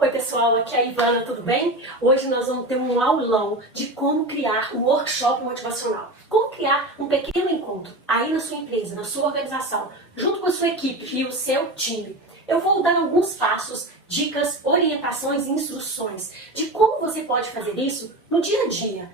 Oi pessoal, aqui é a Ivana, tudo bem? Hoje nós vamos ter um aulão de como criar um workshop motivacional. Como criar um pequeno encontro aí na sua empresa, na sua organização, junto com a sua equipe e o seu time. Eu vou dar alguns passos, dicas, orientações e instruções de como você pode fazer isso no dia a dia.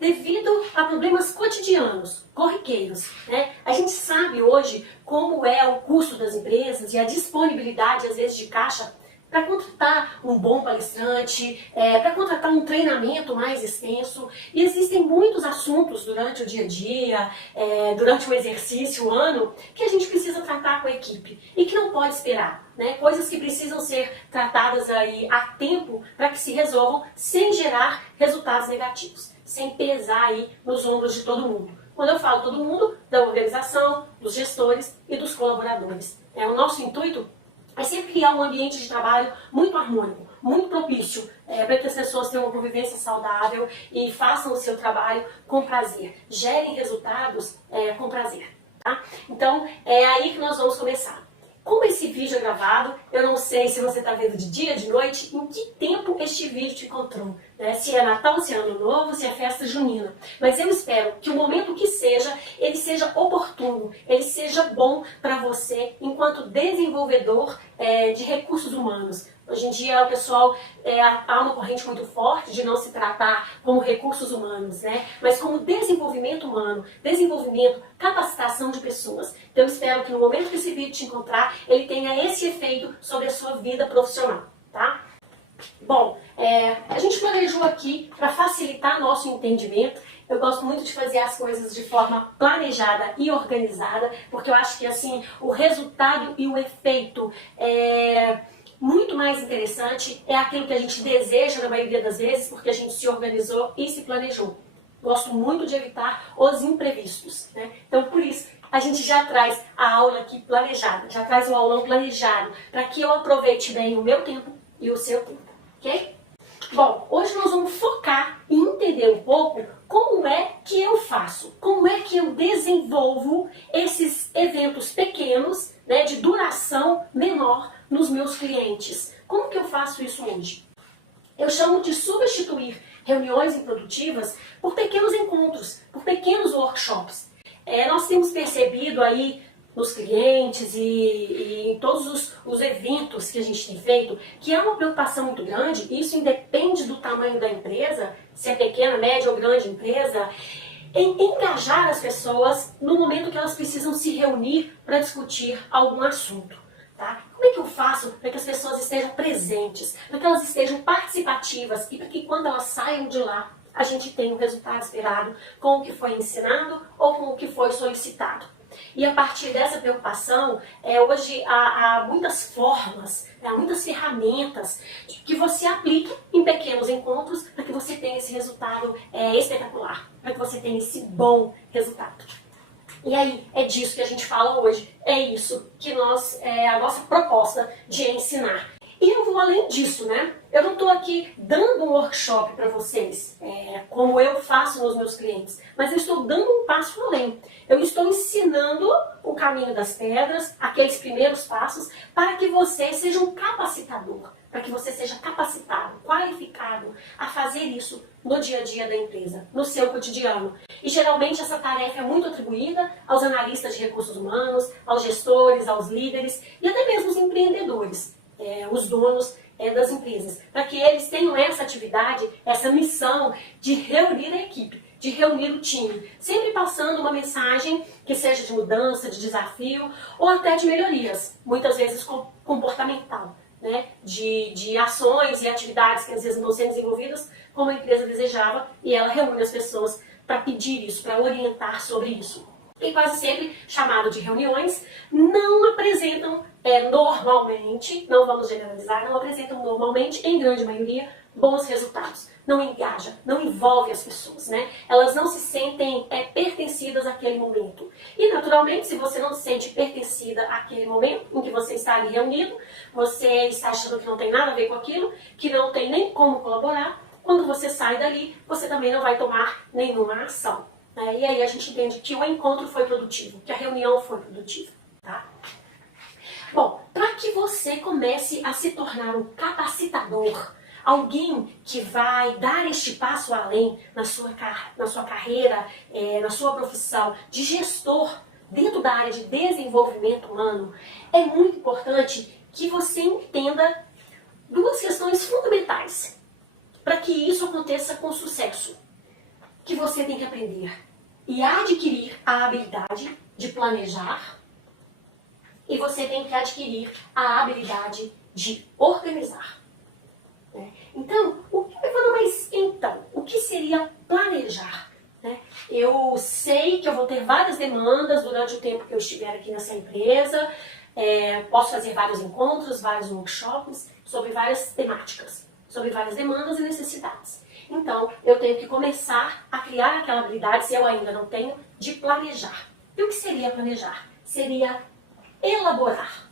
Devido a problemas cotidianos, corriqueiros, né? A gente sabe hoje como é o custo das empresas e a disponibilidade, às vezes, de caixa para contratar um bom palestrante, para contratar um treinamento mais extenso. E existem muitos assuntos durante o dia a dia, durante o exercício, o ano, que a gente precisa tratar com a equipe e que não pode esperar. Né? Coisas que precisam ser tratadas aí a tempo para que se resolvam sem gerar resultados negativos, sem pesar aí nos ombros de todo mundo. Quando eu falo todo mundo, da organização, dos gestores e dos colaboradores. O nosso intuito é sempre criar um ambiente de trabalho muito harmônico, muito propício, para que as pessoas tenham uma convivência saudável e façam o seu trabalho com prazer, gerem resultados com prazer. Tá? Então, é aí que nós vamos começar. Como esse vídeo é gravado, eu não sei se você está vendo de dia, de noite, em que tempo este vídeo te encontrou. Né? Se é Natal, se é Ano Novo, se é festa junina. Mas eu espero que o momento que seja, ele seja oportuno, ele seja bom para você enquanto desenvolvedor de recursos humanos. Hoje em dia o pessoal há uma corrente muito forte de não se tratar como recursos humanos, né? Mas como desenvolvimento humano, desenvolvimento, capacitação de pessoas. Então eu espero que no momento que esse vídeo te encontrar, ele tenha esse efeito sobre a sua vida profissional, tá? Bom, a gente planejou aqui para facilitar nosso entendimento. Eu gosto muito de fazer as coisas de forma planejada e organizada, porque eu acho que assim o resultado e o efeito muito mais interessante é aquilo que a gente deseja na maioria das vezes, porque a gente se organizou e se planejou. Gosto muito de evitar os imprevistos, né? Então, por isso, a gente já traz a aula aqui planejada, já traz o aulão planejado, para que eu aproveite bem o meu tempo e o seu tempo, ok? Bom, hoje nós vamos focar em entender um pouco como é que eu faço, como é que eu desenvolvo esses eventos pequenos, né, de duração menor nos meus clientes. Como que eu faço isso hoje? Eu chamo de substituir reuniões improdutivas por pequenos encontros, por pequenos workshops. Nós temos percebido aí nos clientes e em todos os eventos que a gente tem feito, que há uma preocupação muito grande, e isso independe do tamanho da empresa, se é pequena, média ou grande empresa, em engajar as pessoas no momento que elas precisam se reunir para discutir algum assunto. Tá? Como é que eu faço para que as pessoas estejam presentes, para que elas estejam participativas e para que quando elas saiam de lá, a gente tenha o resultado esperado com o que foi ensinado ou com o que foi solicitado. E a partir dessa preocupação, hoje há muitas formas, há muitas ferramentas que você aplica em pequenos encontros para que você tenha esse resultado espetacular, para que você tenha esse bom resultado. E aí, é disso que a gente fala hoje, é isso que a nossa proposta de ensinar. E eu vou além disso, né? Eu não estou aqui dando um workshop para vocês, como eu faço nos meus clientes, mas eu estou dando um passo além. Eu estou ensinando o caminho das pedras, aqueles primeiros passos, para que você seja um capacitador, para que você seja capacitado, qualificado a fazer isso no dia a dia da empresa, no seu cotidiano. E geralmente essa tarefa é muito atribuída aos analistas de recursos humanos, aos gestores, aos líderes e até mesmo os empreendedores, os donos das empresas, para que eles tenham essa atividade, essa missão de reunir a equipe, de reunir o time, sempre passando uma mensagem que seja de mudança, de desafio ou até de melhorias, muitas vezes comportamental, né? de ações e atividades que às vezes não são desenvolvidas como a empresa desejava e ela reúne as pessoas para pedir isso, para orientar sobre isso. E quase sempre, chamado de reuniões, não apresentam normalmente, não vamos generalizar, não apresentam normalmente, em grande maioria, bons resultados. Não engaja, não envolve as pessoas, né? Elas não se sentem pertencidas àquele momento. E, naturalmente, se você não se sente pertencida àquele momento em que você está ali reunido, você está achando que não tem nada a ver com aquilo, que não tem nem como colaborar, quando você sai dali, você também não vai tomar nenhuma ação. E aí a gente entende que o encontro foi produtivo, que a reunião foi produtiva. Tá? Bom, para que você comece a se tornar um capacitador, alguém que vai dar este passo além na sua carreira, na sua profissão de gestor dentro da área de desenvolvimento humano, é muito importante que você entenda duas questões fundamentais para que isso aconteça com sucesso. Que você tem que aprender e adquirir a habilidade de planejar, e você tem que adquirir a habilidade de organizar. Então, o que seria planejar? Eu sei que eu vou ter várias demandas durante o tempo que eu estiver aqui nessa empresa, posso fazer vários encontros, vários workshops sobre várias temáticas, sobre várias demandas e necessidades. Então, eu tenho que começar a criar aquela habilidade, se eu ainda não tenho, de planejar. E o que seria planejar? Seria elaborar.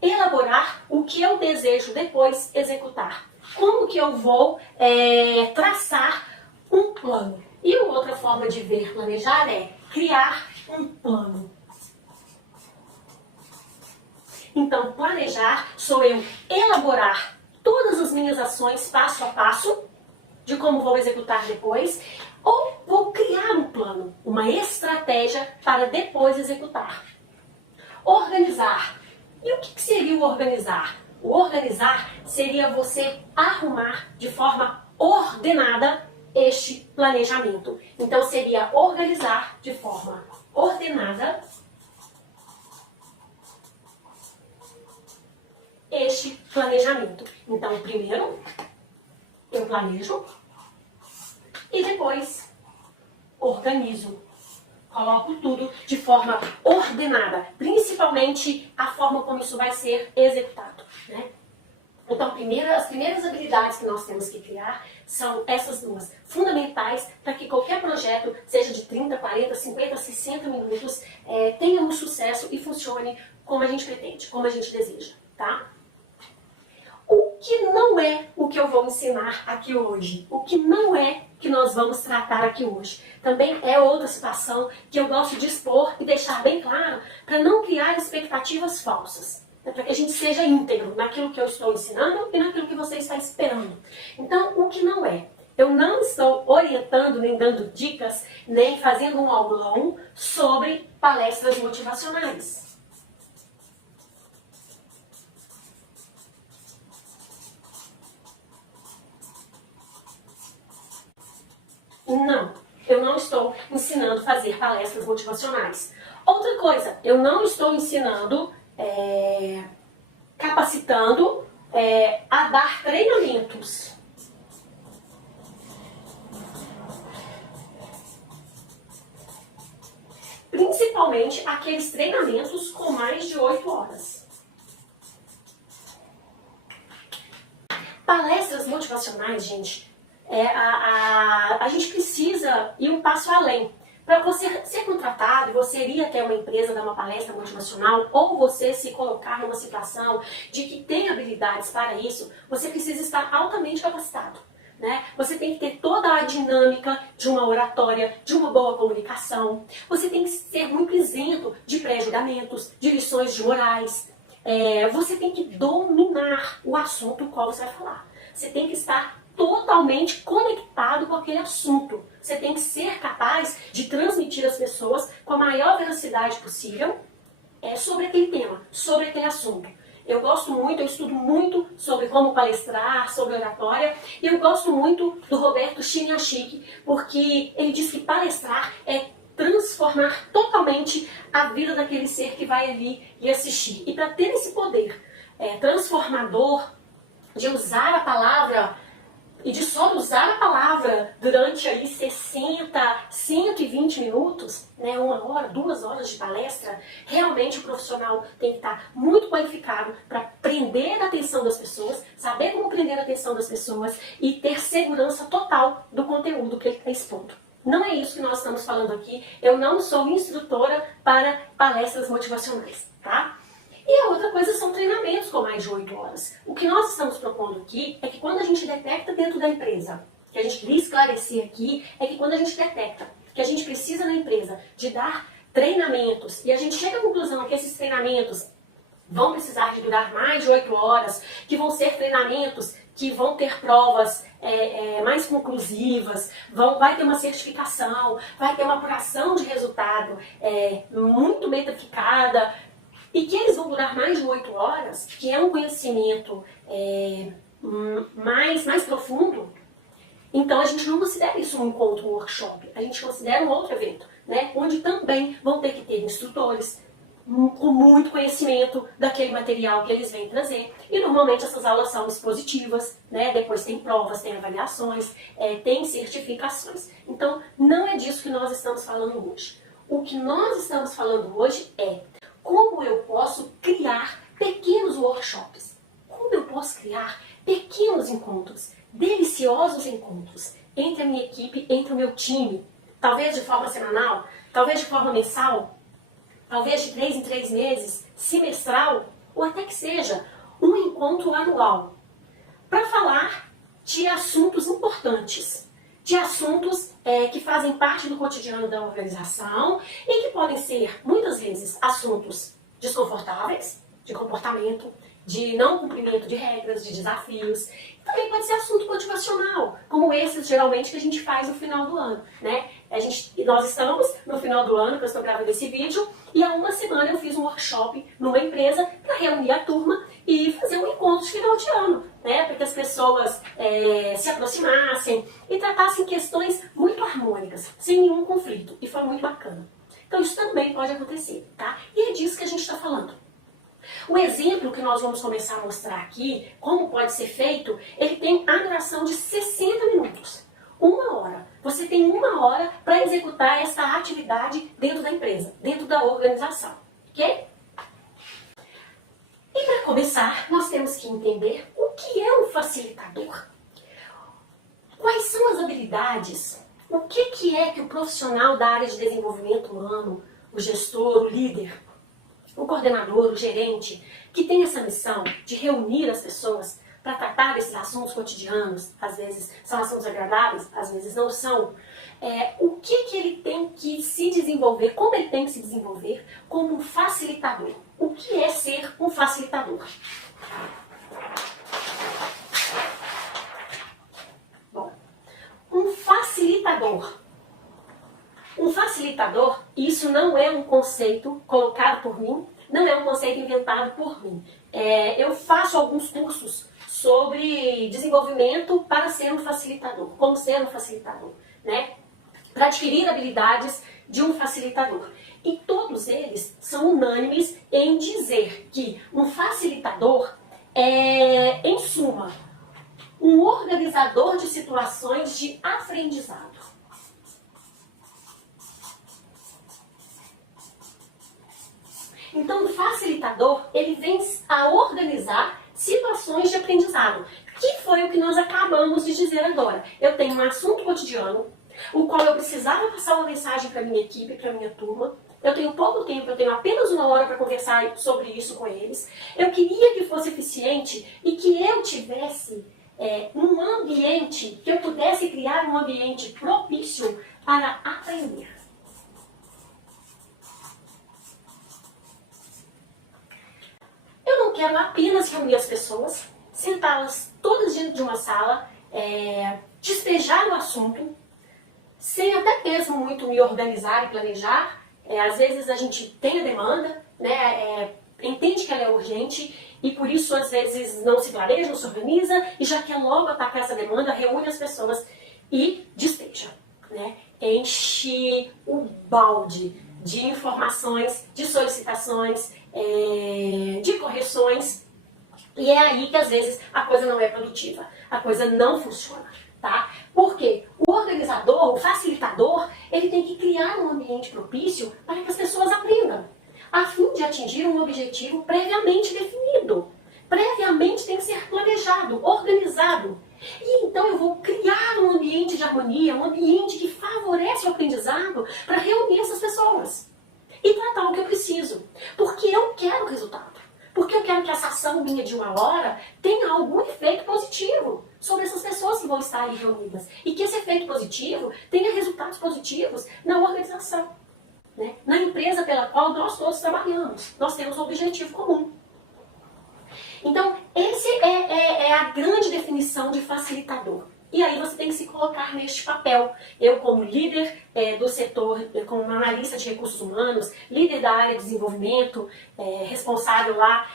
Elaborar o que eu desejo depois executar. Como que eu vou traçar um plano. E outra forma de ver planejar é criar um plano. Então, planejar sou eu elaborar todas as minhas ações passo a passo, de como vou executar depois, ou vou criar um plano, uma estratégia para depois executar. Organizar. E o que seria o organizar? O organizar seria você arrumar de forma ordenada este planejamento. Então, seria organizar de forma ordenada este planejamento. Então, primeiro, eu planejo e depois organizo. Coloco tudo de forma ordenada, principalmente a forma como isso vai ser executado. Então, as primeiras habilidades que nós temos que criar são essas duas, fundamentais para que qualquer projeto, seja de 30, 40, 50, 60 minutos, tenha um sucesso e funcione como a gente pretende, como a gente deseja, tá? O que não é o que eu vou ensinar aqui hoje, o que não é que nós vamos tratar aqui hoje, também é outra situação que eu gosto de expor e deixar bem claro para não criar expectativas falsas. Para que a gente seja íntegro naquilo que eu estou ensinando e naquilo que você está esperando. Então, o que não é? Eu não estou orientando, nem dando dicas, nem fazendo um aulão sobre palestras motivacionais. Não, eu não estou ensinando a fazer palestras motivacionais. Outra coisa, eu não estou ensinando, capacitando a dar treinamentos. Principalmente aqueles treinamentos com mais de 8 horas. Palestras motivacionais, gente, a gente precisa ir um passo além. Para você ser contratado, você ir até uma empresa dar uma palestra motivacional, ou você se colocar numa situação de que tem habilidades para isso, você precisa estar altamente capacitado. Você tem que ter toda a dinâmica de uma oratória, de uma boa comunicação. Você tem que ser muito isento de pré-julgamentos, de lições de morais. Você tem que dominar o assunto qual você vai falar. Você tem que estar totalmente conectado com aquele assunto. Você tem que ser capaz de transmitir às pessoas com a maior velocidade possível sobre aquele tema, sobre aquele assunto. Eu estudo muito sobre como palestrar, sobre oratória, e eu gosto muito do Roberto Chiniachik, porque ele diz que palestrar é transformar totalmente a vida daquele ser que vai ali e assistir. E para ter esse poder transformador, de usar a palavra e de só usar a palavra durante aí 60, 120 minutos, 1 hora, 2 horas de palestra, realmente o profissional tem que estar muito qualificado para prender a atenção das pessoas, saber como prender a atenção das pessoas e ter segurança total do conteúdo que ele está expondo. Não é isso que nós estamos falando aqui. Eu não sou instrutora para palestras motivacionais, tá? E a outra coisa são treinamentos com mais de 8 horas. O que nós estamos propondo aqui é que quando a gente detecta dentro da empresa, que a gente queria esclarecer aqui, é que quando a gente detecta que a gente precisa na empresa de dar treinamentos, e a gente chega à conclusão que esses treinamentos vão precisar de durar mais de 8 horas, que vão ser treinamentos que vão ter provas mais conclusivas, vai ter uma certificação, vai ter uma apuração de resultado muito metrificada, e que eles vão durar mais de 8 horas, que é um conhecimento mais profundo. Então a gente não considera isso um encontro, um workshop, a gente considera um outro evento, né? Onde também vão ter que ter instrutores com muito conhecimento daquele material que eles vêm trazer. E normalmente essas aulas são expositivas, né? Depois tem provas, tem avaliações, tem certificações. Então não é disso que nós estamos falando hoje. O que nós estamos falando hoje é como eu posso criar pequenos workshops, como eu posso criar pequenos encontros, deliciosos encontros entre a minha equipe, entre o meu time, talvez de forma semanal, talvez de forma mensal, talvez de 3 em 3 meses, semestral, ou até que seja um encontro anual, para falar de assuntos importantes, de assuntos que fazem parte do cotidiano da organização e que podem ser, muitas vezes, assuntos desconfortáveis, de comportamento, de não cumprimento de regras, de desafios. Também pode ser assunto motivacional, como esses geralmente que a gente faz no final do ano, né? Nós estamos no final do ano, que eu estou gravando esse vídeo, e há uma semana eu fiz um workshop numa empresa para reunir a turma e fazer um encontro de final de ano, né? Para que as pessoas se aproximassem e tratassem questões muito harmônicas, sem nenhum conflito, e foi muito bacana. Então isso também pode acontecer, tá? E é disso que a gente está falando. O exemplo que nós vamos começar a mostrar aqui, como pode ser feito, ele tem a duração de 60 minutos. 1 hora. Você tem 1 hora para executar essa atividade dentro da empresa, dentro da organização. Ok? E para começar, nós temos que entender o que é um facilitador. Quais são as habilidades? O que é que o profissional da área de desenvolvimento humano, o gestor, o líder, o coordenador, o gerente, que tem essa missão de reunir as pessoas para tratar desses assuntos cotidianos, às vezes são assuntos agradáveis, às vezes não são, o que ele tem que se desenvolver, como ele tem que se desenvolver como um facilitador. O que é ser um facilitador? Bom, um facilitador. Um facilitador, isso não é um conceito colocado por mim, não é um conceito inventado por mim. Eu faço alguns cursos sobre desenvolvimento para ser um facilitador, como ser um facilitador, né? Para adquirir habilidades de um facilitador. E todos eles são unânimes em dizer que um facilitador é, em suma, um organizador de situações de aprendizado. Então, o facilitador, ele vem a organizar situações de aprendizado, que foi o que nós acabamos de dizer agora. Eu tenho um assunto cotidiano, o qual eu precisava passar uma mensagem para a minha equipe, para a minha turma. Eu tenho pouco tempo, eu tenho apenas 1 hora para conversar sobre isso com eles. Eu queria que fosse eficiente e que eu tivesse um ambiente, que eu pudesse criar um ambiente propício para aprender. Eu não quero apenas reunir as pessoas, sentá-las todas dentro de uma sala, despejar o assunto, sem até mesmo muito me organizar e planejar. Às vezes a gente tem a demanda, né, entende que ela é urgente e por isso às vezes não se planeja, não se organiza e já quer logo atacar essa demanda, reúne as pessoas e despeja, né? Enche o balde de informações, de solicitações, de correções, e é aí que às vezes a coisa não é produtiva, a coisa não funciona, tá? Porque o organizador, o facilitador, ele tem que criar um ambiente propício para que as pessoas aprendam, a fim de atingir um objetivo previamente definido. Previamente tem que ser planejado, organizado. E então eu vou criar um ambiente de harmonia, um ambiente que favorece o aprendizado para reunir essas pessoas e tratar o que eu preciso. Porque eu quero resultado. Porque eu quero que essa ação minha de 1 hora tenha algum efeito positivo sobre essas pessoas que vão estar ali reunidas. E que esse efeito positivo tenha resultados positivos na organização. né? Na empresa pela qual nós todos trabalhamos. Nós temos um objetivo comum. Então, esse é a grande definição de facilitador. E aí você tem que se colocar neste papel. Eu, como líder do setor, como analista de recursos humanos, líder da área de desenvolvimento, responsável lá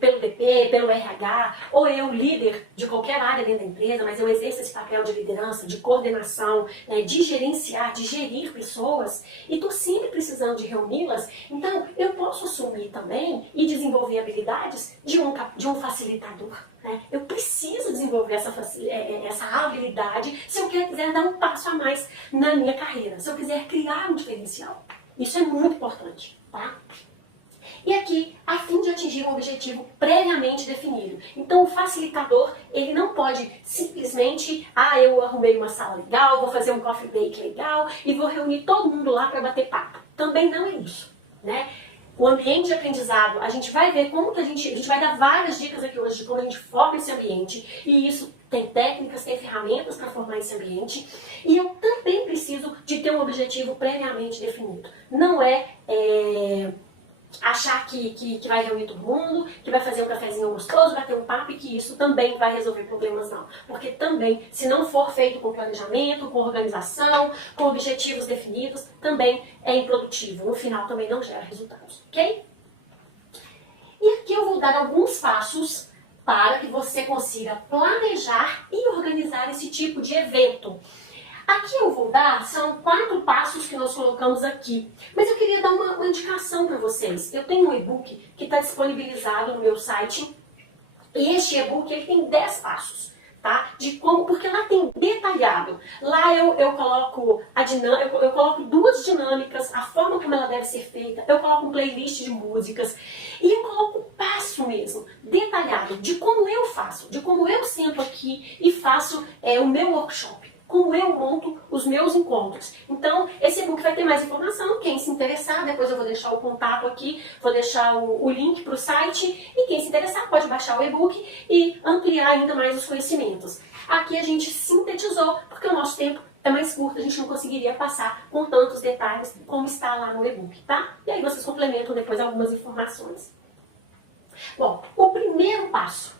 pelo DP, pelo RH, ou eu, líder de qualquer área dentro da empresa, mas eu exerço esse papel de liderança, de coordenação, de gerenciar, de gerir pessoas, e estou sempre precisando de reuni-las, então eu posso assumir também e desenvolver habilidades de um facilitador. Né? Eu preciso desenvolver essa habilidade se eu quiser dar um passo a mais na minha carreira, se eu quiser criar um diferencial. Isso é muito importante, tá? E aqui, a fim de atingir um objetivo previamente definido. Então, o facilitador, ele não pode simplesmente, eu arrumei uma sala legal, vou fazer um coffee break legal e vou reunir todo mundo lá para bater papo. Também não é isso, né? O ambiente de aprendizado, a gente vai ver como que a gente vai dar várias dicas aqui hoje de como a gente forma esse ambiente, e isso tem técnicas, tem ferramentas para formar esse ambiente, e eu também preciso de ter um objetivo previamente definido. Não achar que vai reunir todo mundo, que vai fazer um cafezinho gostoso, bater um papo e que isso também vai resolver problemas, não. Porque também, se não for feito com planejamento, com organização, com objetivos definidos, também é improdutivo. No final também não gera resultados, ok? E aqui eu vou dar alguns passos para que você consiga planejar e organizar esse tipo de evento. Aqui eu vou dar, são 4 passos que nós colocamos aqui, mas eu queria dar uma indicação para vocês. Eu tenho um e-book que está disponibilizado no meu site, e este e-book ele tem 10 passos, tá? De como, porque lá tem detalhado. Lá eu coloco eu coloco 2 dinâmicas, a forma como ela deve ser feita, eu coloco um playlist de músicas, e eu coloco o passo mesmo, detalhado, de como eu faço, de como eu sento aqui e faço o meu workshop. Como eu monto os meus encontros. Então, esse e-book vai ter mais informação. Quem se interessar, depois eu vou deixar o contato aqui, vou deixar o link para o site. E quem se interessar pode baixar o e-book e ampliar ainda mais os conhecimentos. Aqui a gente sintetizou, porque o nosso tempo é mais curto, a gente não conseguiria passar com tantos detalhes como está lá no e-book, tá? E aí vocês complementam depois algumas informações. Bom, o primeiro passo.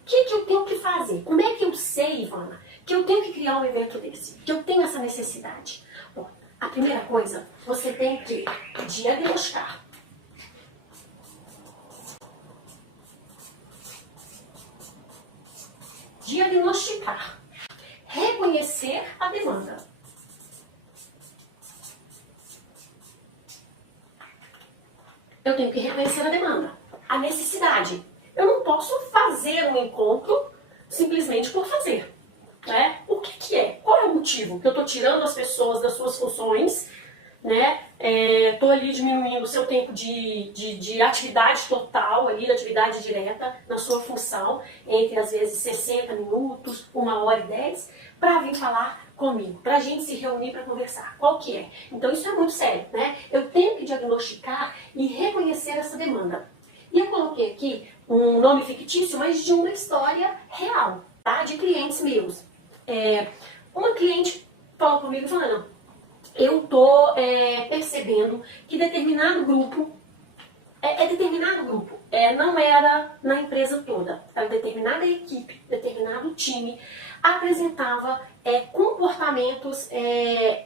O que eu tenho que fazer? Como é que eu sei, Ivana, que eu tenho que criar um evento desse? Que eu tenho essa necessidade? Bom, a primeira coisa, você tem que diagnosticar. Diagnosticar. Reconhecer a demanda. Eu tenho que reconhecer a demanda, a necessidade. Eu não posso fazer um encontro simplesmente por fazer. Né? O que é? Qual é o motivo? Que eu estou tirando as pessoas das suas funções, né? Estou ali diminuindo o seu tempo de atividade total, ali, de atividade direta na sua função, entre às vezes 60 minutos, 1h10, para vir falar comigo, para a gente se reunir para conversar. Qual que é? Então isso é muito sério, né? Eu tenho que diagnosticar e reconhecer essa demanda. E eu coloquei aqui um nome fictício, mas de uma história real, tá? De clientes meus. Uma cliente falou comigo, falando, eu estou percebendo que determinado grupo, não era na empresa toda, era determinada equipe, determinado time, apresentava comportamentos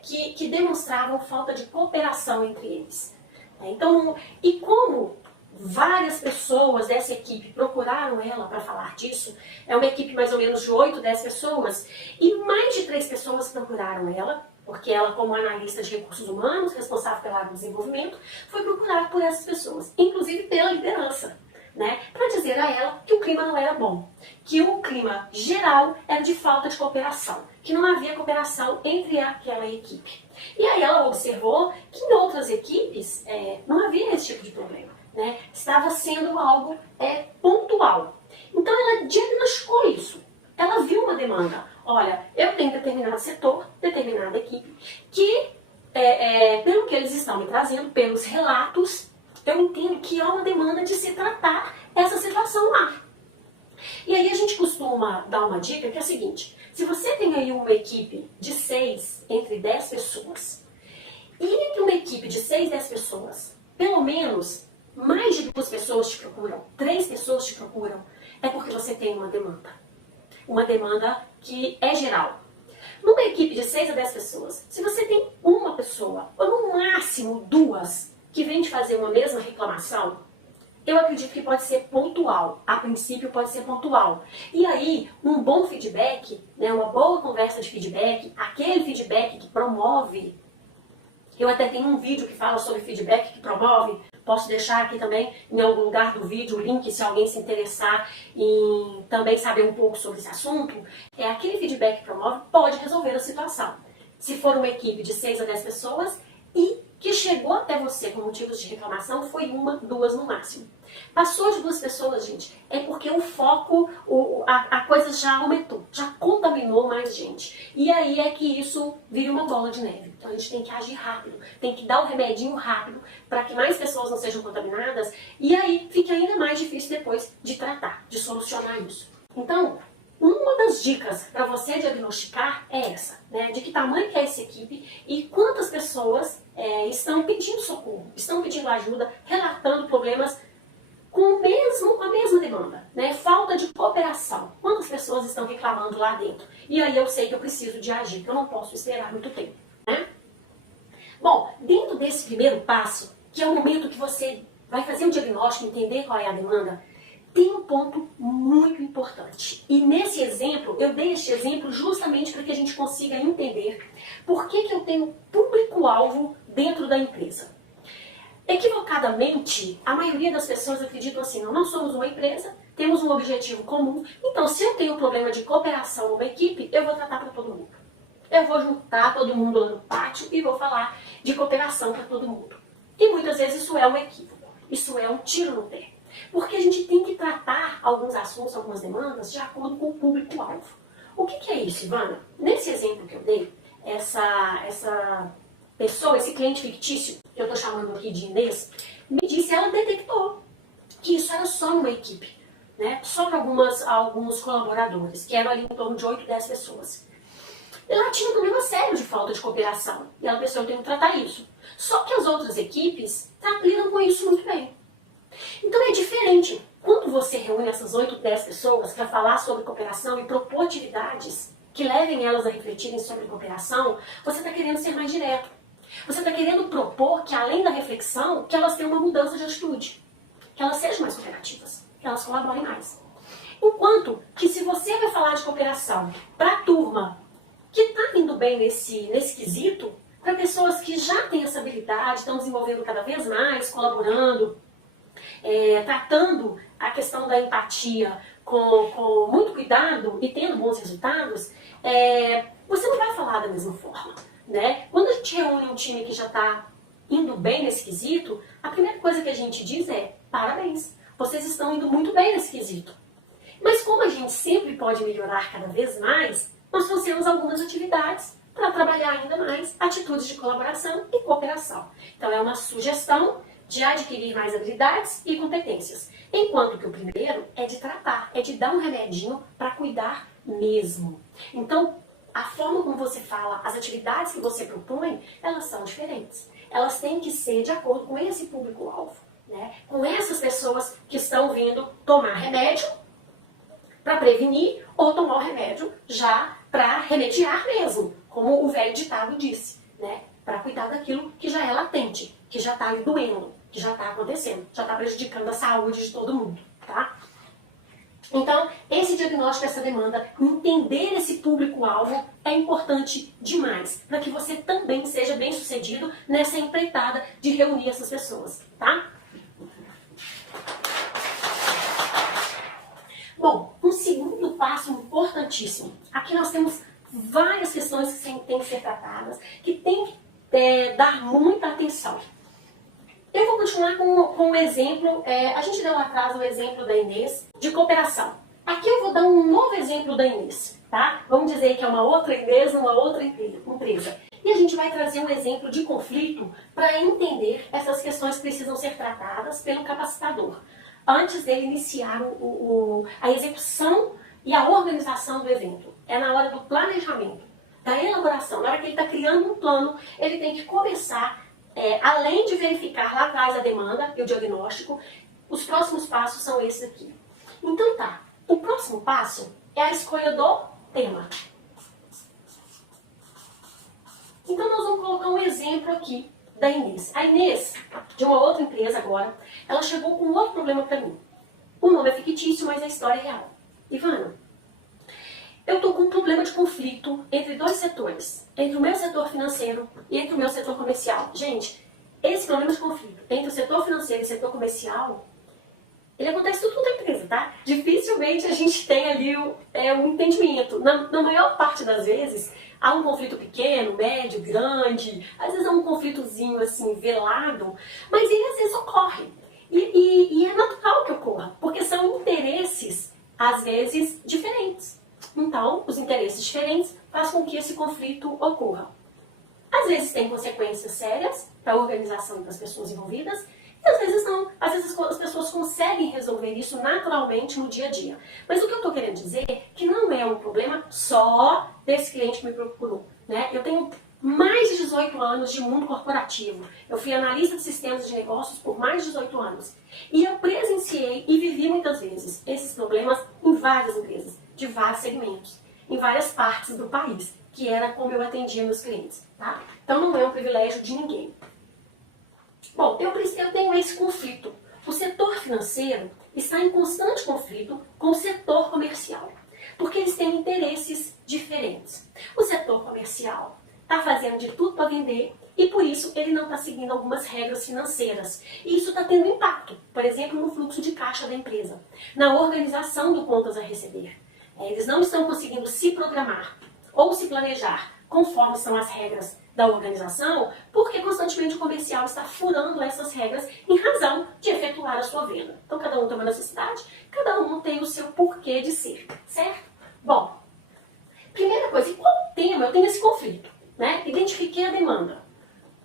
que demonstravam falta de cooperação entre eles. Então, e como várias pessoas dessa equipe procuraram ela para falar disso, é uma equipe mais ou menos de 8, 10 pessoas, e mais de 3 pessoas procuraram ela, porque ela, como analista de recursos humanos, responsável pela área de desenvolvimento, foi procurada por essas pessoas, inclusive pela liderança, né, para dizer a ela que o clima não era bom, que o clima geral era de falta de cooperação, que não havia cooperação entre aquela equipe. E aí ela observou que em outras equipes não havia esse tipo de problema. Né? Estava sendo algo pontual. Então ela diagnosticou isso. Ela viu uma demanda. Olha, eu tenho determinado setor, determinada equipe, que, pelo que eles estão me trazendo, pelos relatos, eu entendo que há uma demanda de se tratar essa situação lá. E aí a gente costuma dar uma dica que é a seguinte: se você tem aí uma equipe de 6 entre 10 pessoas, E entre uma equipe de 6, 10 pessoas, pelo menos mais de 2 pessoas te procuram, 3 pessoas te procuram, é porque você tem uma demanda. Uma demanda que é geral. Numa equipe de 6 a 10 pessoas, se você tem uma pessoa, ou no máximo 2, que vem te fazer uma mesma reclamação, eu acredito que pode ser pontual. A princípio pode ser pontual. E aí, um bom feedback, né, uma boa conversa de feedback, aquele feedback que promove. Eu até tenho um vídeo que fala sobre feedback que promove. Posso deixar aqui também em algum lugar do vídeo o link se alguém se interessar em também saber um pouco sobre esse assunto. É aquele feedback que promove pode resolver a situação. Se for uma equipe de 6 a 10 pessoas e que chegou até você com motivos de reclamação foi 1, 2 no máximo. Passou de 2 pessoas, gente, é porque o foco, a coisa já aumentou, já contaminou mais gente. E aí é que isso vira uma bola de neve. Então a gente tem que agir rápido, tem que dar o remedinho rápido para que mais pessoas não sejam contaminadas e aí fica ainda mais difícil depois de tratar, de solucionar isso. Então, uma das dicas para você diagnosticar é essa, né? De que tamanho que é essa equipe e quantas pessoas estão pedindo socorro, estão pedindo ajuda, relatando problemas com a mesma demanda, né? Falta de cooperação. Quantas pessoas estão reclamando lá dentro? E aí eu sei que eu preciso de agir, que eu não posso esperar muito tempo, né? Bom, dentro desse primeiro passo, que é o momento que você vai fazer um diagnóstico, entender qual é a demanda, tem um ponto muito importante. E nesse exemplo, eu dei este exemplo justamente para que a gente consiga entender por que eu tenho público-alvo dentro da empresa. Equivocadamente, a maioria das pessoas acreditam assim, não, nós somos uma empresa, temos um objetivo comum, então se eu tenho um problema de cooperação numa equipe, eu vou tratar para todo mundo. Eu vou juntar todo mundo lá no pátio e vou falar de cooperação para todo mundo. E muitas vezes isso é um equívoco, isso é um tiro no pé. Porque a gente tem que tratar alguns assuntos, algumas demandas, de acordo com o público-alvo. O que é isso, Ivana? Nesse exemplo que eu dei, essa pessoa, esse cliente fictício, que eu estou chamando aqui de Inês, me disse, ela detectou que isso era só numa equipe, né? Só para alguns colaboradores, que eram ali em torno de 8, 10 pessoas. Ela tinha um problema sério de falta de cooperação, e ela pensou, eu tenho que tratar isso. Só que as outras equipes lidam com isso muito bem. Então é diferente. Quando você reúne essas 8, 10 pessoas para falar sobre cooperação e propor atividades que levem elas a refletirem sobre cooperação, você está querendo ser mais direto. Você está querendo propor que, além da reflexão, que elas tenham uma mudança de atitude. Que elas sejam mais cooperativas, que elas colaborem mais. Enquanto que se você vai falar de cooperação para a turma que está indo bem nesse quesito, para pessoas que já têm essa habilidade, estão desenvolvendo cada vez mais, colaborando, tratando a questão da empatia com muito cuidado e tendo bons resultados, você não vai falar da mesma forma, né? Quando a gente reúne um time que já está indo bem nesse quesito, a primeira coisa que a gente diz é, parabéns, vocês estão indo muito bem nesse quesito. Mas como a gente sempre pode melhorar cada vez mais, nós fazemos algumas atividades para trabalhar ainda mais atitudes de colaboração e cooperação. Então é uma sugestão de adquirir mais habilidades e competências. Enquanto que o primeiro é de tratar, é de dar um remedinho para cuidar mesmo. Então, a forma como você fala, as atividades que você propõe, elas são diferentes. Elas têm que ser de acordo com esse público-alvo, né? Com essas pessoas que estão vindo tomar remédio para prevenir ou tomar o remédio já para remediar mesmo, como o velho ditado disse, né? Para cuidar daquilo que já é latente, que já está doendo, que já está acontecendo, já está prejudicando a saúde de todo mundo, tá? Então, esse diagnóstico, essa demanda, entender esse público-alvo é importante demais, para que você também seja bem sucedido nessa empreitada de reunir essas pessoas, tá? Bom, um segundo passo importantíssimo. Aqui nós temos várias questões que têm que ser tratadas, que tem que dar muita atenção. Eu vou continuar com o exemplo, a gente deu lá atrás o exemplo da Inês, de cooperação. Aqui eu vou dar um novo exemplo da Inês, tá? Vamos dizer que é uma outra Inês numa outra empresa. E a gente vai trazer um exemplo de conflito para entender essas questões que precisam ser tratadas pelo capacitador, antes dele iniciar a execução e a organização do evento. É na hora do planejamento. da elaboração, na hora que ele está criando um plano, ele tem que começar, além de verificar lá atrás a demanda e o diagnóstico, os próximos passos são esses aqui. Então tá, o próximo passo é a escolha do tema. Então nós vamos colocar um exemplo aqui da Inês. A Inês, de uma outra empresa agora, ela chegou com um outro problema para mim. O nome é fictício, mas a história é real. Ivana, eu estou com um problema de conflito entre dois setores. Entre o meu setor financeiro e entre o meu setor comercial. Gente, esse problema de conflito entre o setor financeiro e o setor comercial, ele acontece tudo na empresa, tá? Dificilmente a gente tem ali um entendimento. Na maior parte das vezes, há um conflito pequeno, médio, grande, às vezes há um conflitozinho assim, velado, mas ele às vezes ocorre. E é natural que ocorra, porque são interesses, às vezes, diferentes. Então, os interesses diferentes fazem com que esse conflito ocorra. Às vezes tem consequências sérias para a organização e para as pessoas envolvidas, e às vezes não. Às vezes as pessoas conseguem resolver isso naturalmente no dia a dia. Mas o que eu estou querendo dizer é que não é um problema só desse cliente que me procurou. Né? Eu tenho mais de 18 anos de mundo corporativo. Eu fui analista de sistemas de negócios por mais de 18 anos. E eu presenciei e vivi muitas vezes esses problemas em várias empresas, de vários segmentos, em várias partes do país, que era como eu atendia meus clientes. Tá? Então não é um privilégio de ninguém. Bom, eu tenho esse conflito. O setor financeiro está em constante conflito com o setor comercial, porque eles têm interesses diferentes. O setor comercial está fazendo de tudo para vender e por isso ele não está seguindo algumas regras financeiras. E isso está tendo impacto, por exemplo, no fluxo de caixa da empresa, na organização do contas a receber. Eles não estão conseguindo se programar ou se planejar conforme são as regras da organização, porque constantemente o comercial está furando essas regras em razão de efetuar a sua venda. Então cada um tem uma necessidade, cada um tem o seu porquê de ser, certo? Bom, primeira coisa, em qual tema eu tenho esse conflito? Né? Identifiquei a demanda.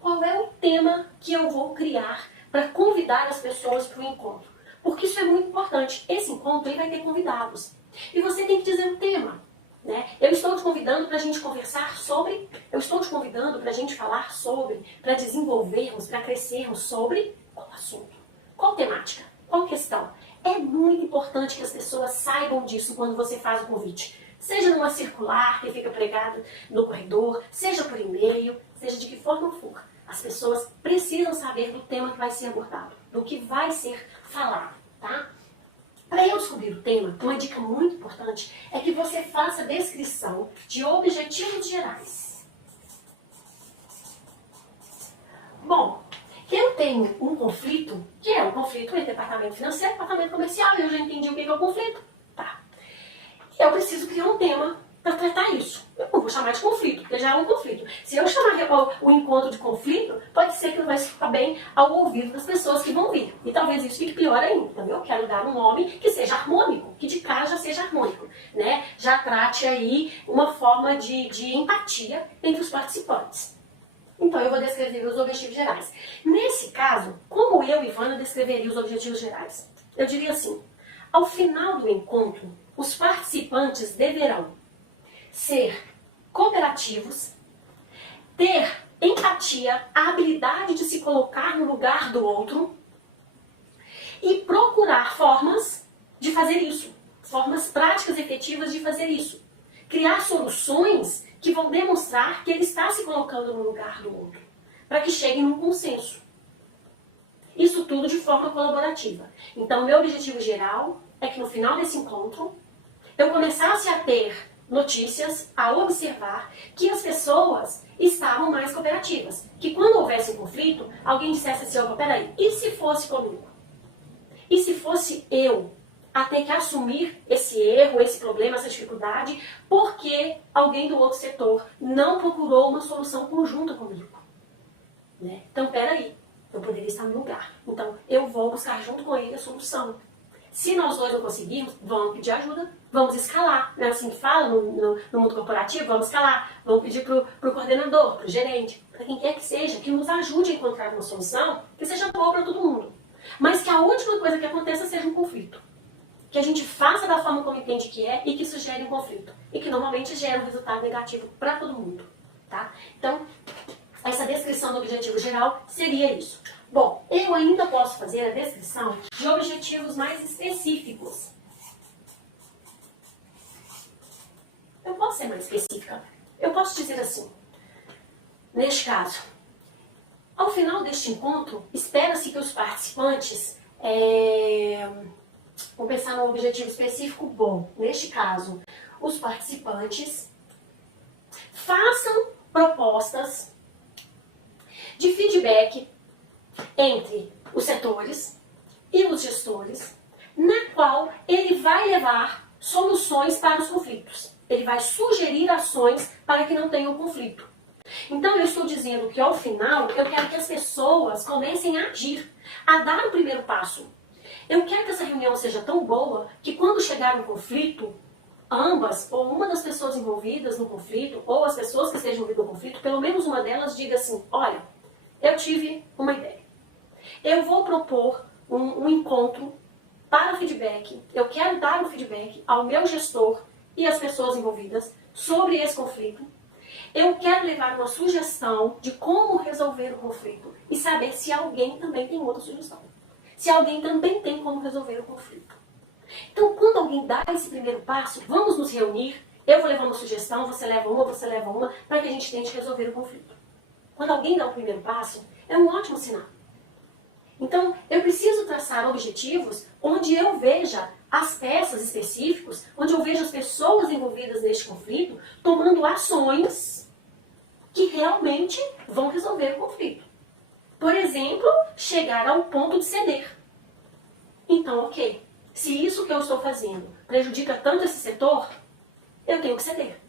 Qual é o tema que eu vou criar para convidar as pessoas para o encontro? Porque isso é muito importante. Esse encontro ele vai ter convidados. E você tem que dizer o tema. Né? Eu estou te convidando para a gente conversar sobre, eu estou te convidando para a gente falar sobre, para desenvolvermos, para crescermos sobre qual assunto, qual temática, qual questão. É muito importante que as pessoas saibam disso quando você faz o convite. Seja numa circular que fica pregado no corredor, seja por e-mail, seja de que forma for. As pessoas precisam saber do tema que vai ser abordado, do que vai ser falado, tá? Para eu descobrir o tema, uma dica muito importante é que você faça a descrição de objetivos gerais. Bom, eu tenho um conflito, que é um conflito entre departamento financeiro e departamento comercial, e eu já entendi o que é o conflito. Tá. Eu preciso criar um tema para tratar isso. Eu não vou chamar de conflito, porque já é um conflito. Se eu chamar o encontro de conflito, pode ser que não vai ficar bem ao ouvido das pessoas que vão vir. E talvez isso fique pior ainda, entendeu? Eu quero dar um nome que seja harmônico, que de cara já seja harmônico, né? Já trate aí uma forma de empatia entre os participantes. Então eu vou descrever os objetivos gerais. Nesse caso, como eu, Ivana, descreveria os objetivos gerais? Eu diria assim, ao final do encontro, os participantes deverão ser cooperativos, ter empatia, a habilidade de se colocar no lugar do outro e procurar formas de fazer isso, formas práticas e efetivas de fazer isso. Criar soluções que vão demonstrar que ele está se colocando no lugar do outro, para que cheguem num consenso. Isso tudo de forma colaborativa. Então, meu objetivo geral é que no final desse encontro, eu começasse a ter notícias, a observar que as pessoas estavam mais cooperativas. Que quando houvesse um conflito, alguém dissesse assim, opa, peraí, e se fosse comigo? E se fosse eu a ter que assumir esse erro, esse problema, essa dificuldade, porque alguém do outro setor não procurou uma solução conjunta comigo? Né? Então, peraí, eu poderia estar no lugar. Então, eu vou buscar junto com ele a solução. Se nós dois não conseguirmos, vamos pedir ajuda, vamos escalar, né? Assim que fala no mundo corporativo, vamos escalar, vamos pedir para o coordenador, para o gerente, para quem quer que seja, que nos ajude a encontrar uma solução que seja boa para todo mundo. Mas que a última coisa que aconteça seja um conflito. que a gente faça da forma como entende que é e que isso gere um conflito. E que normalmente gera um resultado negativo para todo mundo. Tá? Então, essa descrição do objetivo geral seria isso. Bom, eu ainda posso fazer a descrição de objetivos mais específicos. Eu posso ser mais específica. Eu posso dizer assim, neste caso, ao final deste encontro, espera-se que os participantes vou pensar num objetivo específico bom. Neste caso, os participantes façam propostas de feedback entre os setores e os gestores, na qual ele vai levar soluções para os conflitos. Ele vai sugerir ações para que não tenham conflito. Então, eu estou dizendo que, ao final, eu quero que as pessoas comecem a agir, a dar o primeiro passo. Eu quero que essa reunião seja tão boa que, quando chegar um conflito, ambas, ou uma das pessoas envolvidas no conflito, ou as pessoas que estejam envolvidas no conflito, pelo menos uma delas diga assim, olha, eu tive uma ideia. Eu vou propor um encontro para feedback. Eu quero dar um feedback ao meu gestor e às pessoas envolvidas sobre esse conflito. Eu quero levar uma sugestão de como resolver o conflito e saber se alguém também tem outra sugestão. Se alguém também tem como resolver o conflito. Então, quando alguém dá esse primeiro passo, vamos nos reunir, eu vou levar uma sugestão, você leva uma, para que a gente tente resolver o conflito. Quando alguém dá o primeiro passo, é um ótimo sinal. Então, eu preciso traçar objetivos onde eu veja as peças específicas, onde eu veja as pessoas envolvidas neste conflito tomando ações que realmente vão resolver o conflito. Por exemplo, chegar ao ponto de ceder. Então, ok, se isso que eu estou fazendo prejudica tanto esse setor, eu tenho que ceder.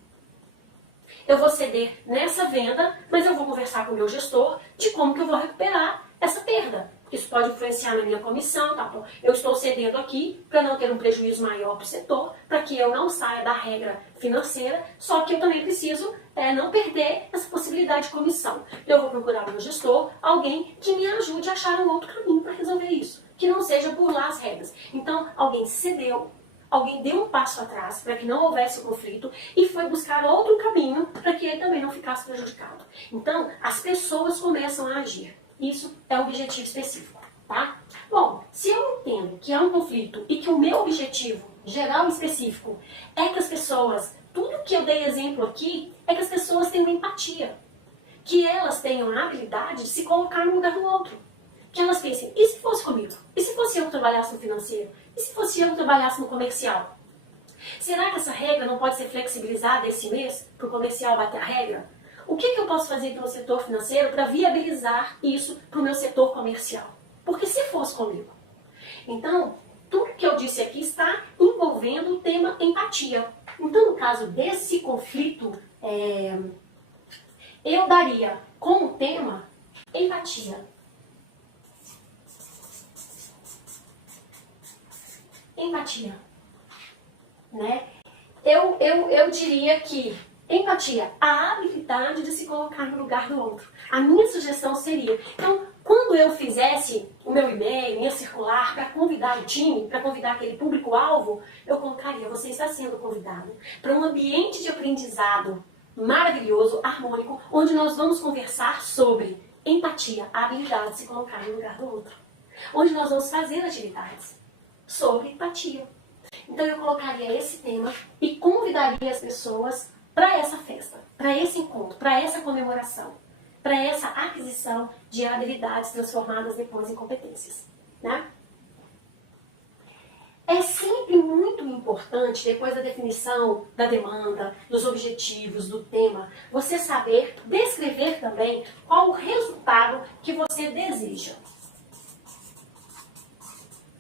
Eu vou ceder nessa venda, mas eu vou conversar com o meu gestor de como que eu vou recuperar essa perda. Isso pode influenciar na minha comissão, tá bom? Eu estou cedendo aqui para não ter um prejuízo maior para o setor, para que eu não saia da regra financeira, só que eu também preciso não perder essa possibilidade de comissão. Eu vou procurar o meu gestor, alguém que me ajude a achar um outro caminho para resolver isso, que não seja burlar as regras. Então, alguém cedeu, alguém deu um passo atrás para que não houvesse o conflito e foi buscar outro caminho para que ele também não ficasse prejudicado. Então, as pessoas começam a agir. Isso é o objetivo específico, tá? Bom, se eu entendo que é um conflito e que o meu objetivo geral e específico é que as pessoas, tudo que eu dei exemplo aqui, é que as pessoas tenham empatia, que elas tenham a habilidade de se colocar no lugar do outro, que elas pensem, e se fosse comigo? E se fosse eu que trabalhasse no financeiro? E se fosse eu que trabalhasse no comercial? Será que essa regra não pode ser flexibilizada esse mês para o comercial bater a regra? O que eu posso fazer pelo setor financeiro para viabilizar isso para o meu setor comercial? Porque se fosse comigo. Então, tudo que eu disse aqui está envolvendo o tema empatia. Então, no caso desse conflito, eu daria como tema empatia. Empatia. Né? Eu diria que empatia, a habilidade de se colocar no lugar do outro. A minha sugestão seria, então, quando eu fizesse o meu e-mail, minha circular, para convidar o time, para convidar aquele público-alvo, eu colocaria, você está sendo convidado para um ambiente de aprendizado maravilhoso, harmônico, onde nós vamos conversar sobre empatia, a habilidade de se colocar no lugar do outro. Onde nós vamos fazer atividades sobre empatia. Então eu colocaria esse tema e convidaria as pessoas para essa festa, para esse encontro, para essa comemoração, para essa aquisição de habilidades transformadas depois em competências. Né? É sempre muito importante, depois da definição da demanda, dos objetivos, do tema, você saber descrever também qual o resultado que você deseja,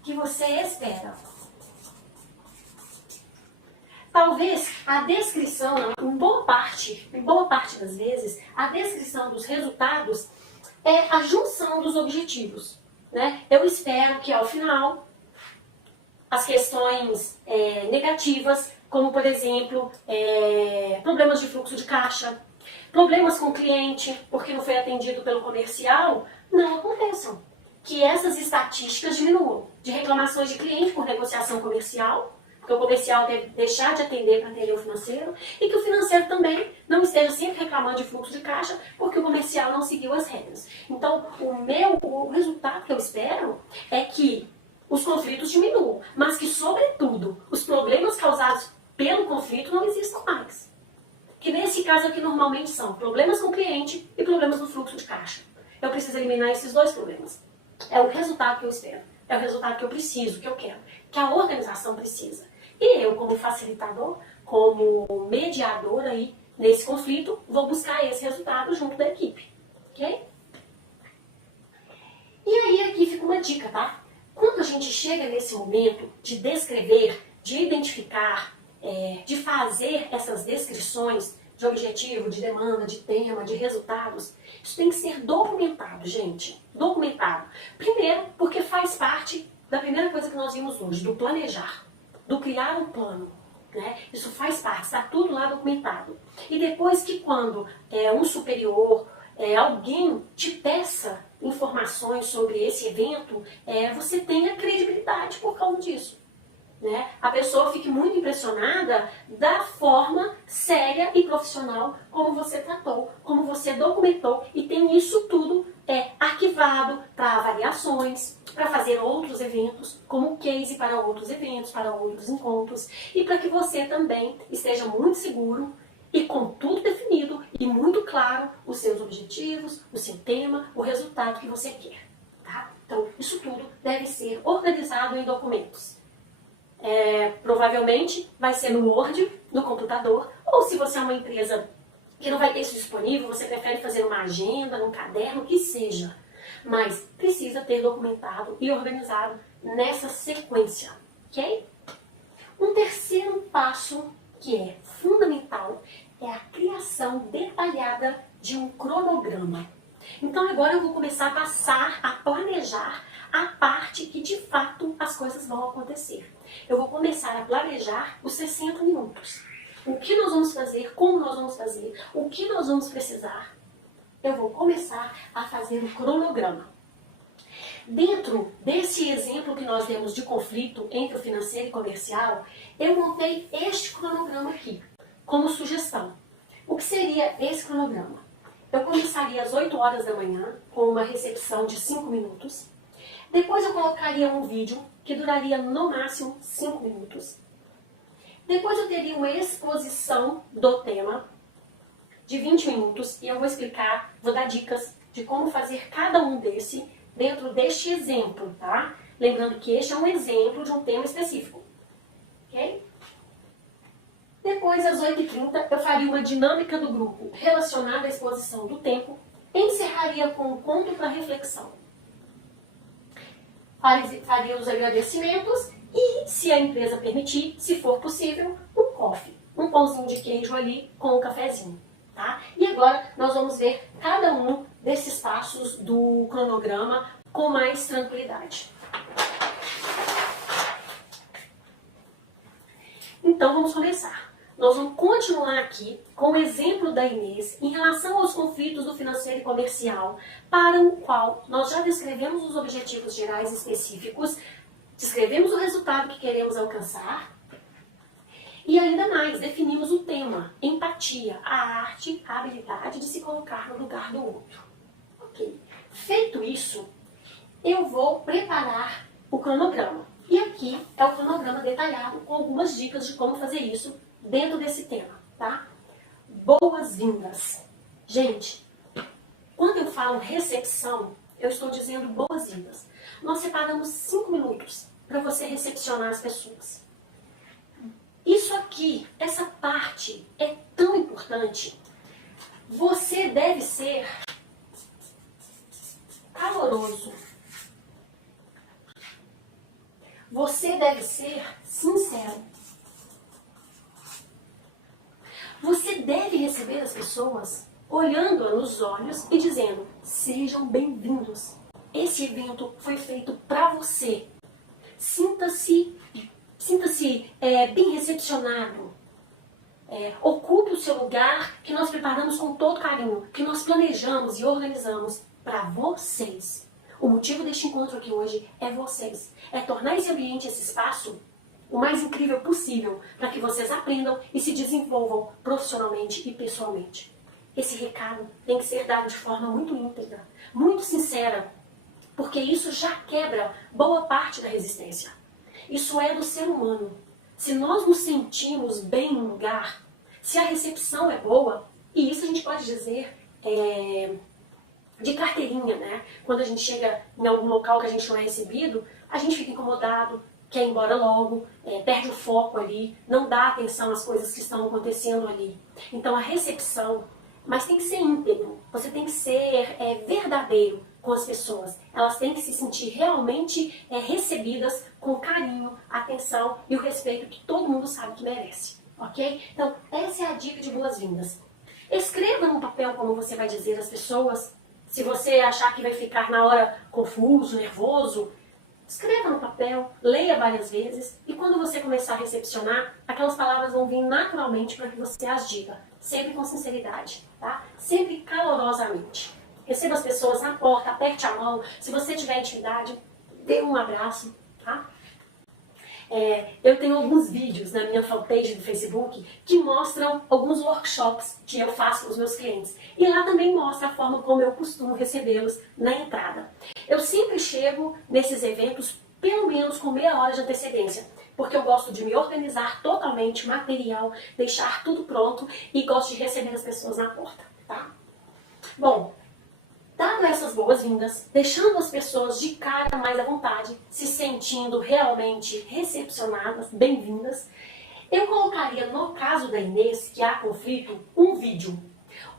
que você espera. Talvez a descrição, em boa parte das vezes, a descrição dos resultados é a junção dos objetivos. Né? Eu espero que ao final as questões negativas, como por exemplo, problemas de fluxo de caixa, problemas com o cliente, porque não foi atendido pelo comercial, não aconteçam. que essas estatísticas diminuam de reclamações de cliente por negociação comercial, porque o comercial deve deixar de atender para atender o financeiro, e que o financeiro também não esteja sempre reclamando de fluxo de caixa porque o comercial não seguiu as regras. Então, o resultado que eu espero é que os conflitos diminuam, mas que, sobretudo, os problemas causados pelo conflito não existam mais. Que nesse caso aqui normalmente são problemas com o cliente e problemas no fluxo de caixa. Eu preciso eliminar esses dois problemas. É o resultado que eu espero. É o resultado que eu preciso, que eu quero. Que a organização precisa. E eu, como facilitador, como mediador aí nesse conflito, vou buscar esse resultado junto da equipe. Ok? E aí aqui fica uma dica, tá? Quando a gente chega nesse momento de descrever, de identificar, de fazer essas descrições de objetivo, de demanda, de tema, de resultados, isso tem que ser documentado, gente. Documentado. Primeiro, porque faz parte da primeira coisa que nós vimos hoje, do planejar, do criar um plano. Né? Isso faz parte, está tudo lá documentado. E depois que quando um superior, alguém te peça informações sobre esse evento, você tenha credibilidade por causa disso. Né? A pessoa fique muito impressionada da forma séria e profissional como você tratou, como você documentou e tem isso tudo arquivado para avaliações, para fazer outros eventos, como case para outros eventos, para outros encontros e para que você também esteja muito seguro e com tudo definido e muito claro os seus objetivos, o seu tema, o resultado que você quer. Tá? Então, isso tudo deve ser organizado em documentos. Provavelmente vai ser no Word, no computador, ou se você é uma empresa que não vai ter isso disponível, você prefere fazer uma agenda, num caderno, que seja. Mas precisa ter documentado e organizado nessa sequência, ok? Um terceiro passo que é fundamental é a criação detalhada de um cronograma. Então agora eu vou começar a passar a planejar a parte que de fato as coisas vão acontecer. Eu vou começar a planejar os 60 minutos. O que nós vamos fazer, como nós vamos fazer, o que nós vamos precisar. Eu vou começar a fazer o cronograma. Dentro desse exemplo que nós demos de conflito entre o financeiro e comercial, eu montei este cronograma aqui, como sugestão. O que seria esse cronograma? Eu começaria às 8 horas da manhã, com uma recepção de 5 minutos. Depois eu colocaria um vídeo, que duraria no máximo 5 minutos. Depois eu teria uma exposição do tema, de 20 minutos, e eu vou explicar, vou dar dicas de como fazer cada um dentro deste exemplo, tá? Lembrando que este é um exemplo de um tema específico. Ok? Depois, às 8h30, eu faria uma dinâmica do grupo relacionada à exposição do tempo, encerraria com um ponto para reflexão. Faria os agradecimentos e, se a empresa permitir, se for possível, um coffee, um pãozinho de queijo ali com um cafezinho. Tá? E agora nós vamos ver cada um desses passos do cronograma com mais tranquilidade. Então vamos começar. Nós vamos continuar aqui com o exemplo da Inês em relação aos conflitos do financeiro e comercial, para o qual nós já descrevemos os objetivos gerais específicos, descrevemos o resultado que queremos alcançar e ainda mais definimos o tema, empatia, a arte, a habilidade de se colocar no lugar do outro. Ok. Feito isso, eu vou preparar o cronograma. E aqui é o cronograma detalhado com algumas dicas de como fazer isso dentro desse tema, tá? Boas-vindas. Gente, quando eu falo recepção, eu estou dizendo boas-vindas. Nós separamos 5 minutos para você recepcionar as pessoas. Isso aqui, essa parte é tão importante. Você deve ser caloroso. Você deve ser sincero. Você deve receber as pessoas olhando nos olhos e dizendo: sejam bem-vindos. Esse evento foi feito para você. Sinta-se bem recepcionado. Ocupe o seu lugar que nós preparamos com todo carinho, que nós planejamos e organizamos para vocês. O motivo deste encontro aqui hoje é vocês. É tornar esse ambiente, esse espaço, o mais incrível possível para que vocês aprendam e se desenvolvam profissionalmente e pessoalmente. Esse recado tem que ser dado de forma muito íntegra, muito sincera, porque isso já quebra boa parte da resistência. Isso é do ser humano. Se nós nos sentimos bem no lugar, se a recepção é boa, e isso a gente pode dizer de carteirinha, né? Quando a gente chega em algum local que a gente não é recebido, a gente fica incomodado, quer ir embora logo, perde o foco ali, não dá atenção às coisas que estão acontecendo ali. Então a recepção, mas tem que ser íntegro, você tem que ser verdadeiro com as pessoas. Elas têm que se sentir realmente recebidas com carinho, atenção e o respeito que todo mundo sabe que merece, ok? Então essa é a dica de boas-vindas. Escreva no papel como você vai dizer às pessoas. Se você achar que vai ficar na hora confuso, nervoso, escreva no papel, leia várias vezes e quando você começar a recepcionar, aquelas palavras vão vir naturalmente para que você as diga, sempre com sinceridade, tá? Sempre calorosamente. Receba as pessoas na porta, aperte a mão, se você tiver intimidade, dê um abraço, tá? Eu tenho alguns vídeos na minha fanpage do Facebook que mostram alguns workshops que eu faço com os meus clientes. E lá também mostra a forma como eu costumo recebê-los na entrada. Eu sempre chego nesses eventos pelo menos com meia hora de antecedência, porque eu gosto de me organizar totalmente, material, deixar tudo pronto e gosto de receber as pessoas na porta, tá? Bom, dando essas boas-vindas, deixando as pessoas de cara mais à vontade, se sentindo realmente recepcionadas, bem-vindas, eu colocaria, no caso da Inês, que há conflito, um vídeo.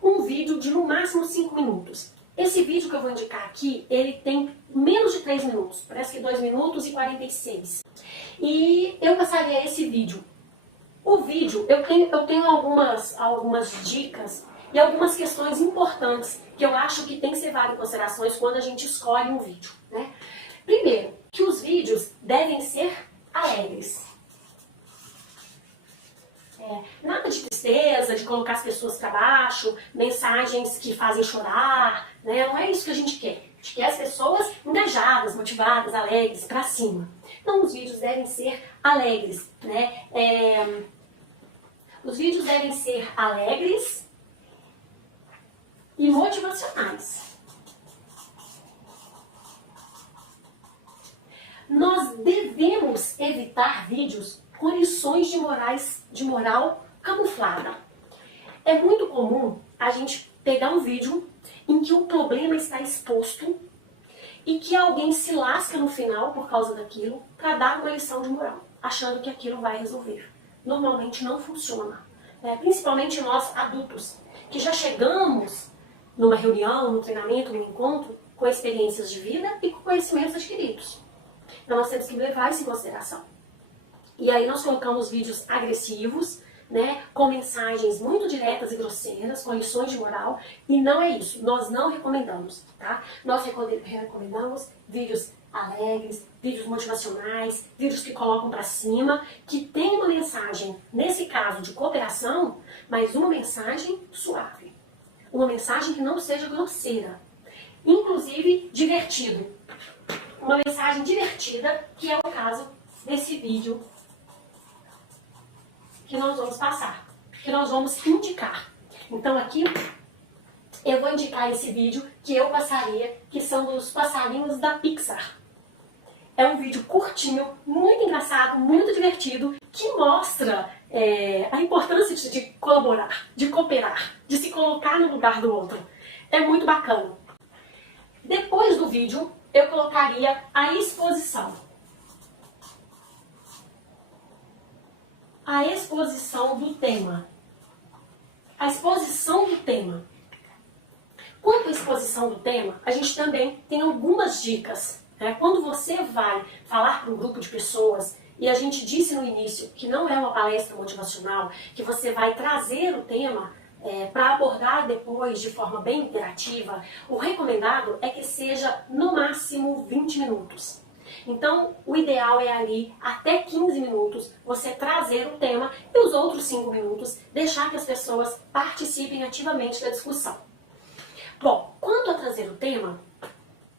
Um vídeo de no máximo 5 minutos. Esse vídeo que eu vou indicar aqui, ele tem menos de 3 minutos, parece que 2 minutos e 46. E eu passaria esse vídeo. O vídeo, eu tenho algumas dicas e algumas questões importantes que eu acho que tem que ser levado em considerações quando a gente escolhe um vídeo, né? Primeiro, que os vídeos devem ser alegres. Nada de tristeza, de colocar as pessoas para baixo, mensagens que fazem chorar, né? Não é isso que a gente quer. A gente quer as pessoas engajadas, motivadas, alegres, para cima. Então os vídeos devem ser alegres, né? Os vídeos devem ser alegres e motivacionais. Nós devemos evitar vídeos com lições de moral camuflada. É muito comum a gente pegar um vídeo em que o problema está exposto e que alguém se lasca no final por causa daquilo para dar uma lição de moral, achando que aquilo vai resolver. Normalmente não funciona. Principalmente nós adultos, que já chegamos numa reunião, num treinamento, num encontro, com experiências de vida e com conhecimentos adquiridos. Então nós temos que levar isso em consideração. E aí nós colocamos vídeos agressivos, né, com mensagens muito diretas e grosseiras, com lições de moral, e não é isso, nós não recomendamos, tá? Nós recomendamos vídeos alegres, vídeos motivacionais, vídeos que colocam para cima, que tem uma mensagem, nesse caso de cooperação, mas uma mensagem suave. Uma mensagem que não seja grosseira. Inclusive, divertido. Uma mensagem divertida, que é o caso desse vídeo que nós vamos passar, que nós vamos indicar. Então aqui eu vou indicar esse vídeo que eu passaria, que são dos passarinhos da Pixar. É um vídeo curtinho, muito engraçado, muito divertido, que mostra a importância de colaborar, de cooperar, de se colocar no lugar do outro. É muito bacana. Depois do vídeo, eu colocaria a exposição. A exposição do tema. A exposição do tema. Quanto à exposição do tema, a gente também tem algumas dicas. Quando você vai falar para um grupo de pessoas, e a gente disse no início que não é uma palestra motivacional, que você vai trazer o tema para abordar depois de forma bem interativa, o recomendado é que seja no máximo 20 minutos. Então, o ideal é ali, até 15 minutos, você trazer o tema e os outros 5 minutos deixar que as pessoas participem ativamente da discussão. Bom, quanto a trazer o tema,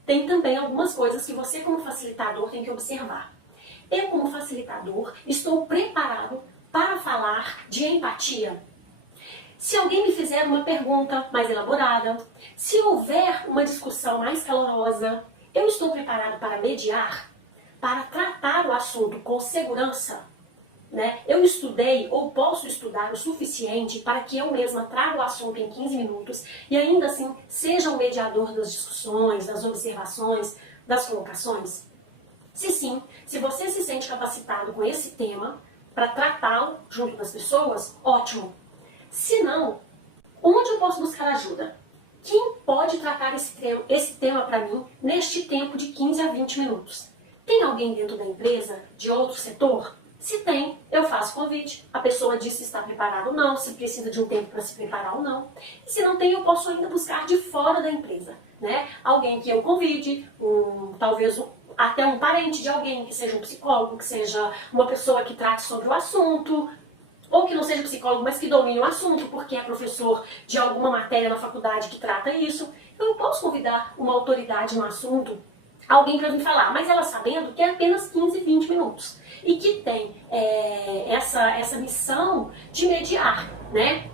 tem também algumas coisas que você, como facilitador, tem que observar. Eu, como facilitador, estou preparado para falar de empatia? Se alguém me fizer uma pergunta mais elaborada, se houver uma discussão mais calorosa, eu estou preparado para mediar, para tratar o assunto com segurança? Né? Eu estudei ou posso estudar o suficiente para que eu mesma traga o assunto em 15 minutos e ainda assim seja o mediador das discussões, das observações, das colocações? Se sim, se você se sente capacitado com esse tema para tratá-lo junto das pessoas, ótimo. Se não, onde eu posso buscar ajuda? Quem pode tratar esse tema para mim neste tempo de 15 a 20 minutos? Tem alguém dentro da empresa, de outro setor? Se tem, eu faço convite. A pessoa diz se está preparada ou não, se precisa de um tempo para se preparar ou não. E se não tem, eu posso ainda buscar de fora da empresa, né? Alguém que eu convide, talvez até um parente de alguém, que seja um psicólogo, que seja uma pessoa que trate sobre o assunto, ou que não seja psicólogo, mas que domine o assunto, porque é professor de alguma matéria na faculdade que trata isso. Eu posso convidar uma autoridade no assunto, alguém para me falar, mas ela sabendo que é apenas 15, 20 minutos. E que tem essa missão de mediar, né?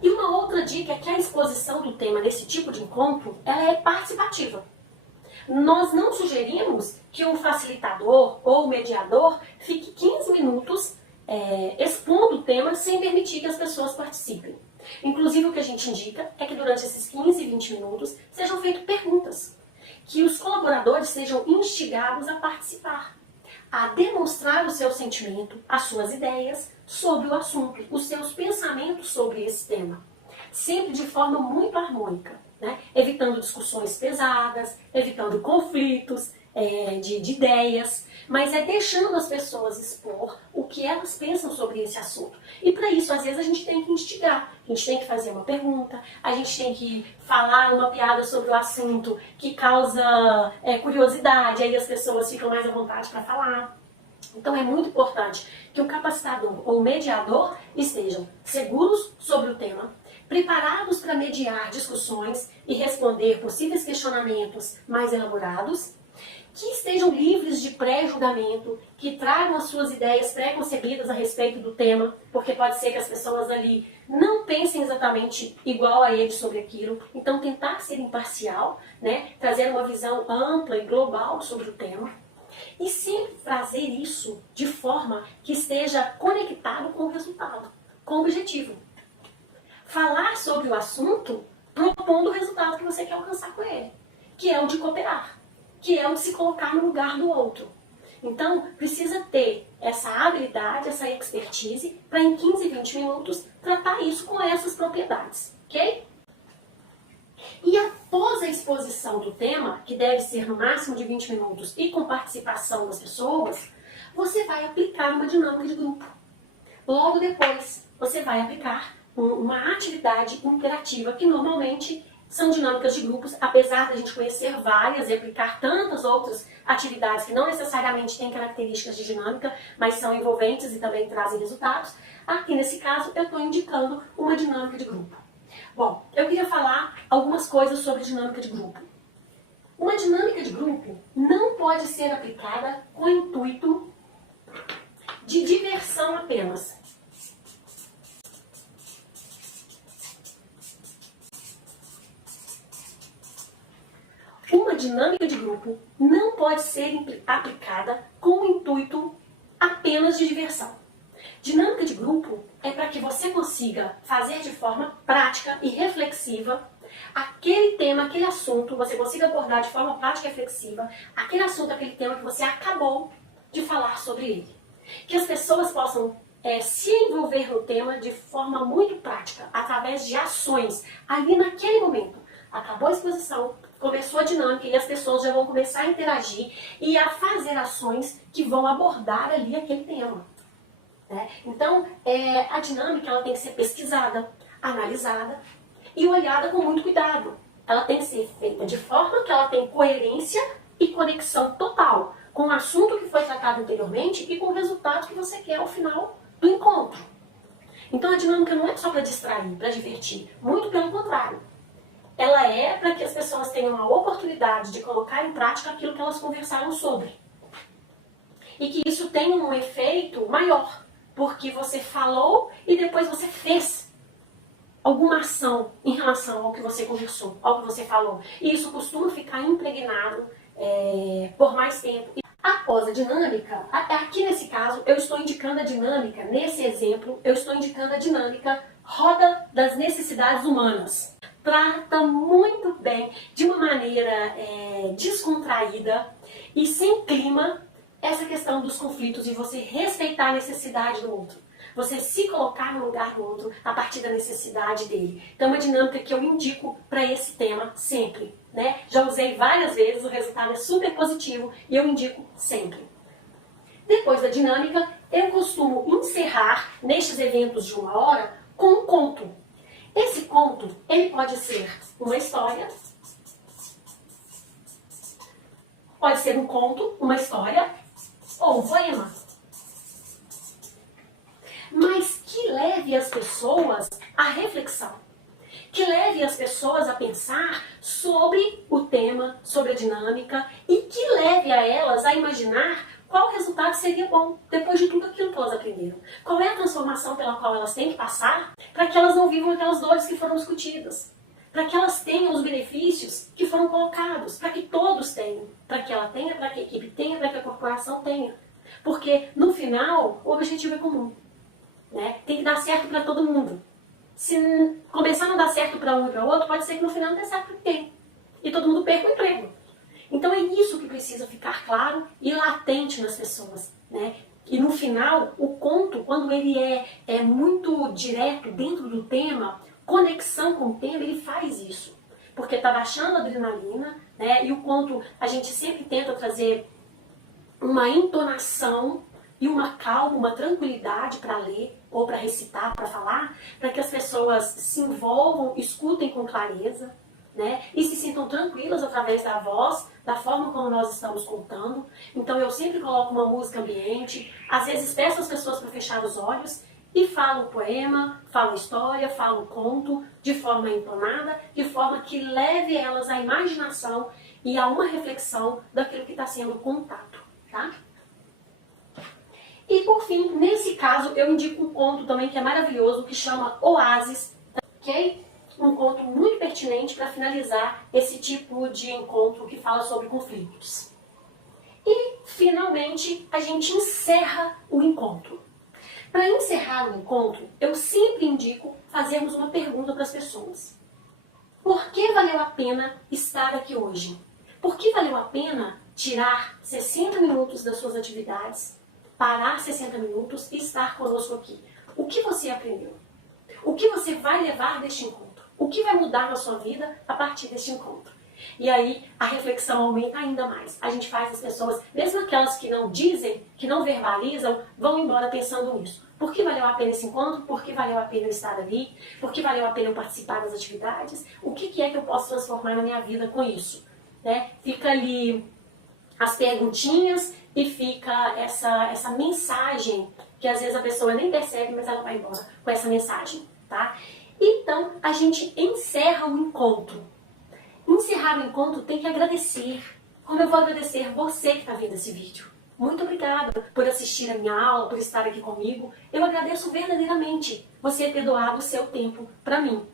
E uma outra dica é que a exposição do tema nesse tipo de encontro, ela é participativa. Nós não sugerimos que um facilitador ou mediador fique 15 minutos expondo o tema sem permitir que as pessoas participem. Inclusive, o que a gente indica é que durante esses 15, 20 minutos sejam feitas perguntas, que os colaboradores sejam instigados a participar, a demonstrar o seu sentimento, as suas ideias sobre o assunto, os seus pensamentos sobre esse tema, sempre de forma muito harmônica, né? Evitando discussões pesadas, evitando conflitos de ideias, mas deixando as pessoas expor o que elas pensam sobre esse assunto. E para isso, às vezes, a gente tem que instigar, a gente tem que fazer uma pergunta, a gente tem que falar uma piada sobre o assunto que causa curiosidade, aí as pessoas ficam mais à vontade para falar. Então é muito importante que o capacitador ou o mediador estejam seguros sobre o tema, preparados para mediar discussões e responder possíveis questionamentos mais elaborados, que estejam livres de pré-julgamento, que tragam as suas ideias pré-concebidas a respeito do tema, porque pode ser que as pessoas ali não pensem exatamente igual a eles sobre aquilo. Então tentar ser imparcial, né? Trazer uma visão ampla e global sobre o tema. E sempre fazer isso de forma que esteja conectado com o resultado, com o objetivo. Falar sobre o assunto propondo o resultado que você quer alcançar com ele, que é o de cooperar, que é o de se colocar no lugar do outro. Então, precisa ter essa habilidade, essa expertise, para em 15, 20 minutos tratar isso com essas propriedades, ok? E após a exposição do tema, que deve ser no máximo de 20 minutos e com participação das pessoas, você vai aplicar uma dinâmica de grupo. Logo depois, você vai aplicar uma atividade interativa, que normalmente são dinâmicas de grupos, apesar de a gente conhecer várias e aplicar tantas outras atividades que não necessariamente têm características de dinâmica, mas são envolventes e também trazem resultados. Aqui nesse caso, eu estou indicando uma dinâmica de grupo. Bom, eu queria falar algumas coisas sobre dinâmica de grupo. Uma dinâmica de grupo não pode ser aplicada com o intuito de diversão apenas. Uma dinâmica de grupo não pode ser aplicada com o intuito apenas de diversão. Dinâmica de grupo é para que você consiga fazer de forma prática e reflexiva aquele tema, aquele assunto, você consiga abordar de forma prática e reflexiva aquele assunto, aquele tema que você acabou de falar sobre ele. Que as pessoas possam se envolver no tema de forma muito prática, através de ações, ali naquele momento. Acabou a exposição, começou a dinâmica e as pessoas já vão começar a interagir e a fazer ações que vão abordar ali aquele tema. Então, a dinâmica ela tem que ser pesquisada, analisada e olhada com muito cuidado. Ela tem que ser feita de forma que ela tenha coerência e conexão total com o assunto que foi tratado anteriormente e com o resultado que você quer ao final do encontro. Então, a dinâmica não é só para distrair, para divertir. Muito pelo contrário. ela é para que as pessoas tenham a oportunidade de colocar em prática aquilo que elas conversaram sobre. E que isso tenha um efeito maior, porque você falou e depois você fez alguma ação em relação ao que você conversou, ao que você falou. E isso costuma ficar impregnado por mais tempo. Após a dinâmica, aqui nesse caso, eu estou indicando a dinâmica, nesse exemplo, eu estou indicando a dinâmica roda das necessidades humanas. Trata muito bem, de uma maneira descontraída e sem clima, essa questão dos conflitos e você respeitar a necessidade do outro. Você se colocar no lugar do outro a partir da necessidade dele. Então é uma dinâmica que eu indico para esse tema sempre. Né? Já usei várias vezes, o resultado é super positivo e eu indico sempre. Depois da dinâmica, eu costumo encerrar nestes eventos de 1 hora com um conto. Esse conto, ele pode ser uma história, pode ser um conto, uma história ou um poema. Mas que leve as pessoas à reflexão, que leve as pessoas a pensar sobre o tema, sobre a dinâmica e que leve a elas a imaginar qual resultado seria bom depois de tudo aquilo que elas aprenderam. Qual é a transformação pela qual elas têm que passar para que elas não vivam aquelas dores que foram discutidas, para que elas tenham os benefícios que foram colocados, para que todos tenham, para que ela tenha, para que a equipe tenha, para que a corporação tenha. Porque no final o objetivo é comum. Né? Tem que dar certo para todo mundo. Se começar a não dar certo para um e para outro, pode ser que no final não dê certo para ninguém. E todo mundo perca o emprego. Então é isso que precisa ficar claro e latente nas pessoas. Né? E no final, o conto, quando ele é muito direto dentro do tema, conexão com o tema, ele faz isso. Porque está baixando a adrenalina, né? E o conto, a gente sempre tenta trazer uma entonação e uma calma, uma tranquilidade para ler, ou para recitar, para falar, para que as pessoas se envolvam, escutem com clareza, né? E se sintam tranquilas através da voz, da forma como nós estamos contando. Então eu sempre coloco uma música ambiente, às vezes peço às pessoas para fechar os olhos e falo o poema, falo a história, falo o conto de forma entonada, de forma que leve elas à imaginação e a uma reflexão daquilo que está sendo contado, tá? E por fim, nesse caso, eu indico um conto também que é maravilhoso, que chama Oásis, ok? Um conto muito pertinente para finalizar esse tipo de encontro que fala sobre conflitos. E, finalmente, a gente encerra o encontro. Para encerrar o encontro, eu sempre indico fazermos uma pergunta para as pessoas. Por que valeu a pena estar aqui hoje? Por que valeu a pena tirar 60 minutos das suas atividades, parar 60 minutos e estar conosco aqui? O que você aprendeu? O que você vai levar deste encontro? O que vai mudar na sua vida a partir deste encontro? E aí a reflexão aumenta ainda mais. A gente faz as pessoas, mesmo aquelas que não dizem, que não verbalizam, vão embora pensando nisso. Por que valeu a pena esse encontro? Por que valeu a pena eu estar ali? Por que valeu a pena eu participar das atividades? O que é que eu posso transformar na minha vida com isso? Né? Fica ali as perguntinhas e fica essa mensagem que às vezes a pessoa nem percebe, mas ela vai embora com essa mensagem, tá? Então, a gente encerra o encontro. Encerrar o encontro tem que agradecer. Como eu vou agradecer você que está vendo esse vídeo. Muito obrigada por assistir a minha aula, por estar aqui comigo. Eu agradeço verdadeiramente você ter doado o seu tempo para mim.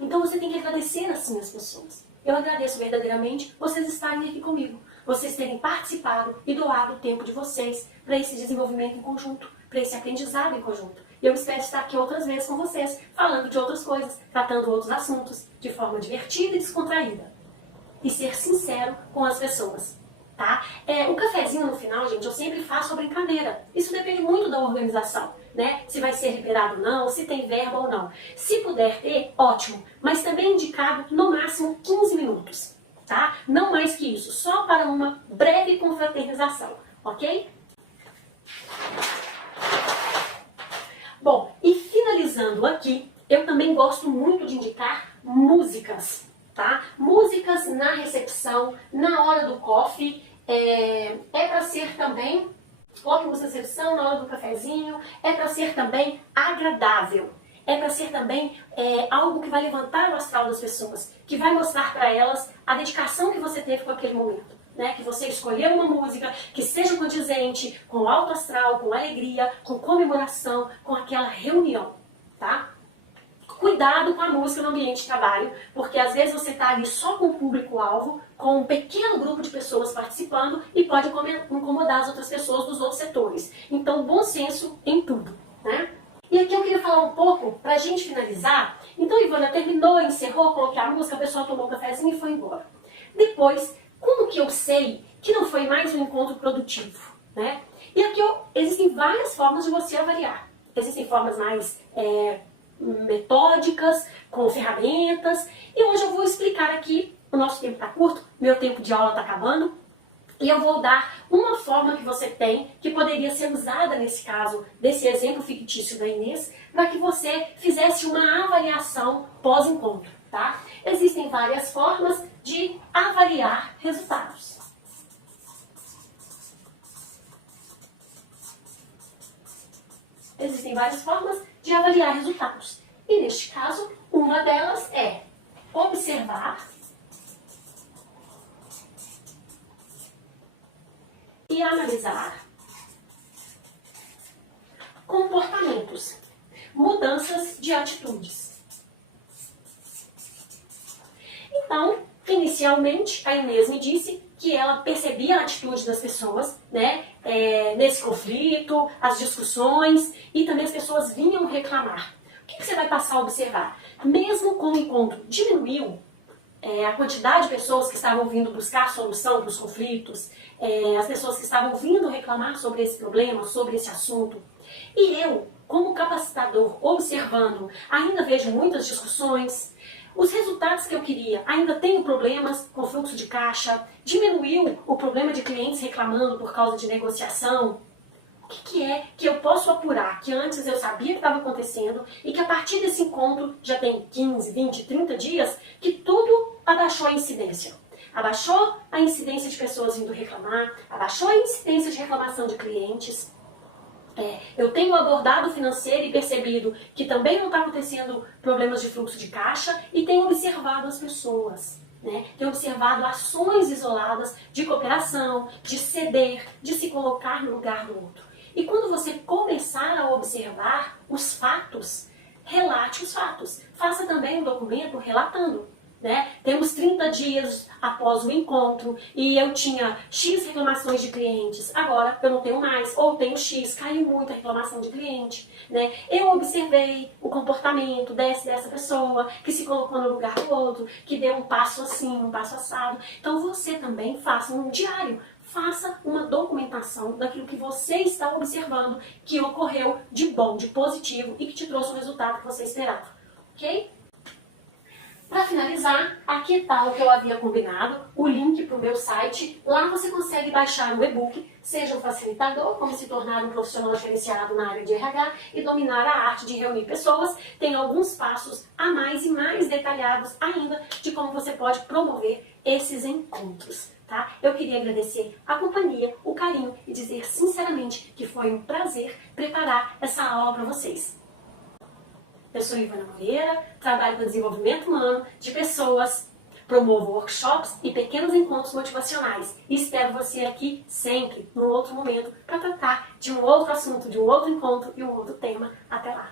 Então você tem que agradecer assim as pessoas. Eu agradeço verdadeiramente vocês estarem aqui comigo. Vocês terem participado e doado o tempo de vocês para esse desenvolvimento em conjunto, para esse aprendizado em conjunto. E eu espero estar aqui outras vezes com vocês, falando de outras coisas, tratando outros assuntos, de forma divertida e descontraída. E ser sincero com as pessoas, tá? O cafezinho no final, gente, eu sempre faço a brincadeira. Isso depende muito da organização, né? Se vai ser liberado ou não, se tem verba ou não. Se puder ter, ótimo. Mas também indicado no máximo 15 minutos, tá? Não mais que isso, só para uma breve confraternização, ok? Bom, e finalizando aqui, eu também gosto muito de indicar músicas, tá? Músicas na recepção, na hora do coffee, para ser também, coloque música na recepção, na hora do cafezinho, para ser também agradável. é para ser também algo que vai levantar o astral das pessoas, que vai mostrar para elas a dedicação que você teve com aquele momento. Né, que você escolheu uma música que seja condizente com alto astral, com alegria, com comemoração, com aquela reunião, tá? Cuidado com a música no ambiente de trabalho, porque às vezes você está ali só com o público-alvo, com um pequeno grupo de pessoas participando e pode incomodar as outras pessoas dos outros setores. Então, bom senso em tudo, né? E aqui eu queria falar um pouco, pra gente finalizar. Então, Ivana terminou, encerrou, coloquei a música, a pessoa tomou um cafezinho e foi embora. Depois, como que eu sei que não foi mais um encontro produtivo, né? E aqui existem várias formas de você avaliar. Existem formas mais metódicas, com ferramentas, e hoje eu vou explicar aqui, o nosso tempo está curto, meu tempo de aula está acabando, e eu vou dar uma forma que você tem, que poderia ser usada nesse caso, desse exemplo fictício da Inês, para que você fizesse uma avaliação pós-encontro, tá? Existem várias formas de avaliar resultados. Existem várias formas de avaliar resultados. E neste caso, uma delas é observar e analisar comportamentos, mudanças de atitudes. Então, inicialmente, a Inês me disse que ela percebia a atitude das pessoas, né, nesse conflito, as discussões, e também as pessoas vinham reclamar. O que você vai passar a observar? Mesmo com o encontro diminuiu, a quantidade de pessoas que estavam vindo buscar solução para os conflitos, as pessoas que estavam vindo reclamar sobre esse problema, sobre esse assunto. E eu, como capacitador, observando, ainda vejo muitas discussões. Os resultados que eu queria, ainda tenho problemas com fluxo de caixa, diminuiu o problema de clientes reclamando por causa de negociação. O que é que eu posso apurar que antes eu sabia que estava acontecendo e que a partir desse encontro, já tem 15, 20, 30 dias, que tudo abaixou a incidência. Abaixou a incidência de pessoas vindo reclamar, abaixou a incidência de reclamação de clientes. Eu tenho abordado o financeiro e percebido que também não está acontecendo problemas de fluxo de caixa e tenho observado as pessoas. Né? Tenho observado ações isoladas de cooperação, de ceder, de se colocar no lugar do outro. E quando você começar a observar os fatos, relate os fatos. Faça também um documento relatando. Né? Temos 30 dias após o encontro e eu tinha X reclamações de clientes, agora eu não tenho mais, ou tenho X, caiu muito a reclamação de cliente. Né? Eu observei o comportamento dessa pessoa que se colocou no lugar do outro, que deu um passo assim, um passo assado. Então você também faça um diário, faça uma documentação daquilo que você está observando que ocorreu de bom, de positivo e que te trouxe o resultado que você esperava. Ok? Para finalizar, aqui está o que eu havia combinado, o link para o meu site. Lá você consegue baixar o e-book, seja um facilitador, como se tornar um profissional diferenciado na área de RH e dominar a arte de reunir pessoas. Tem alguns passos a mais e mais detalhados ainda de como você pode promover esses encontros. Tá? Eu queria agradecer a companhia, o carinho e dizer sinceramente que foi um prazer preparar essa aula para vocês. Eu sou Ivana Moreira, trabalho com desenvolvimento humano de pessoas, promovo workshops e pequenos encontros motivacionais e espero você aqui sempre, num outro momento, para tratar de um outro assunto, de um outro encontro e um outro tema. Até lá!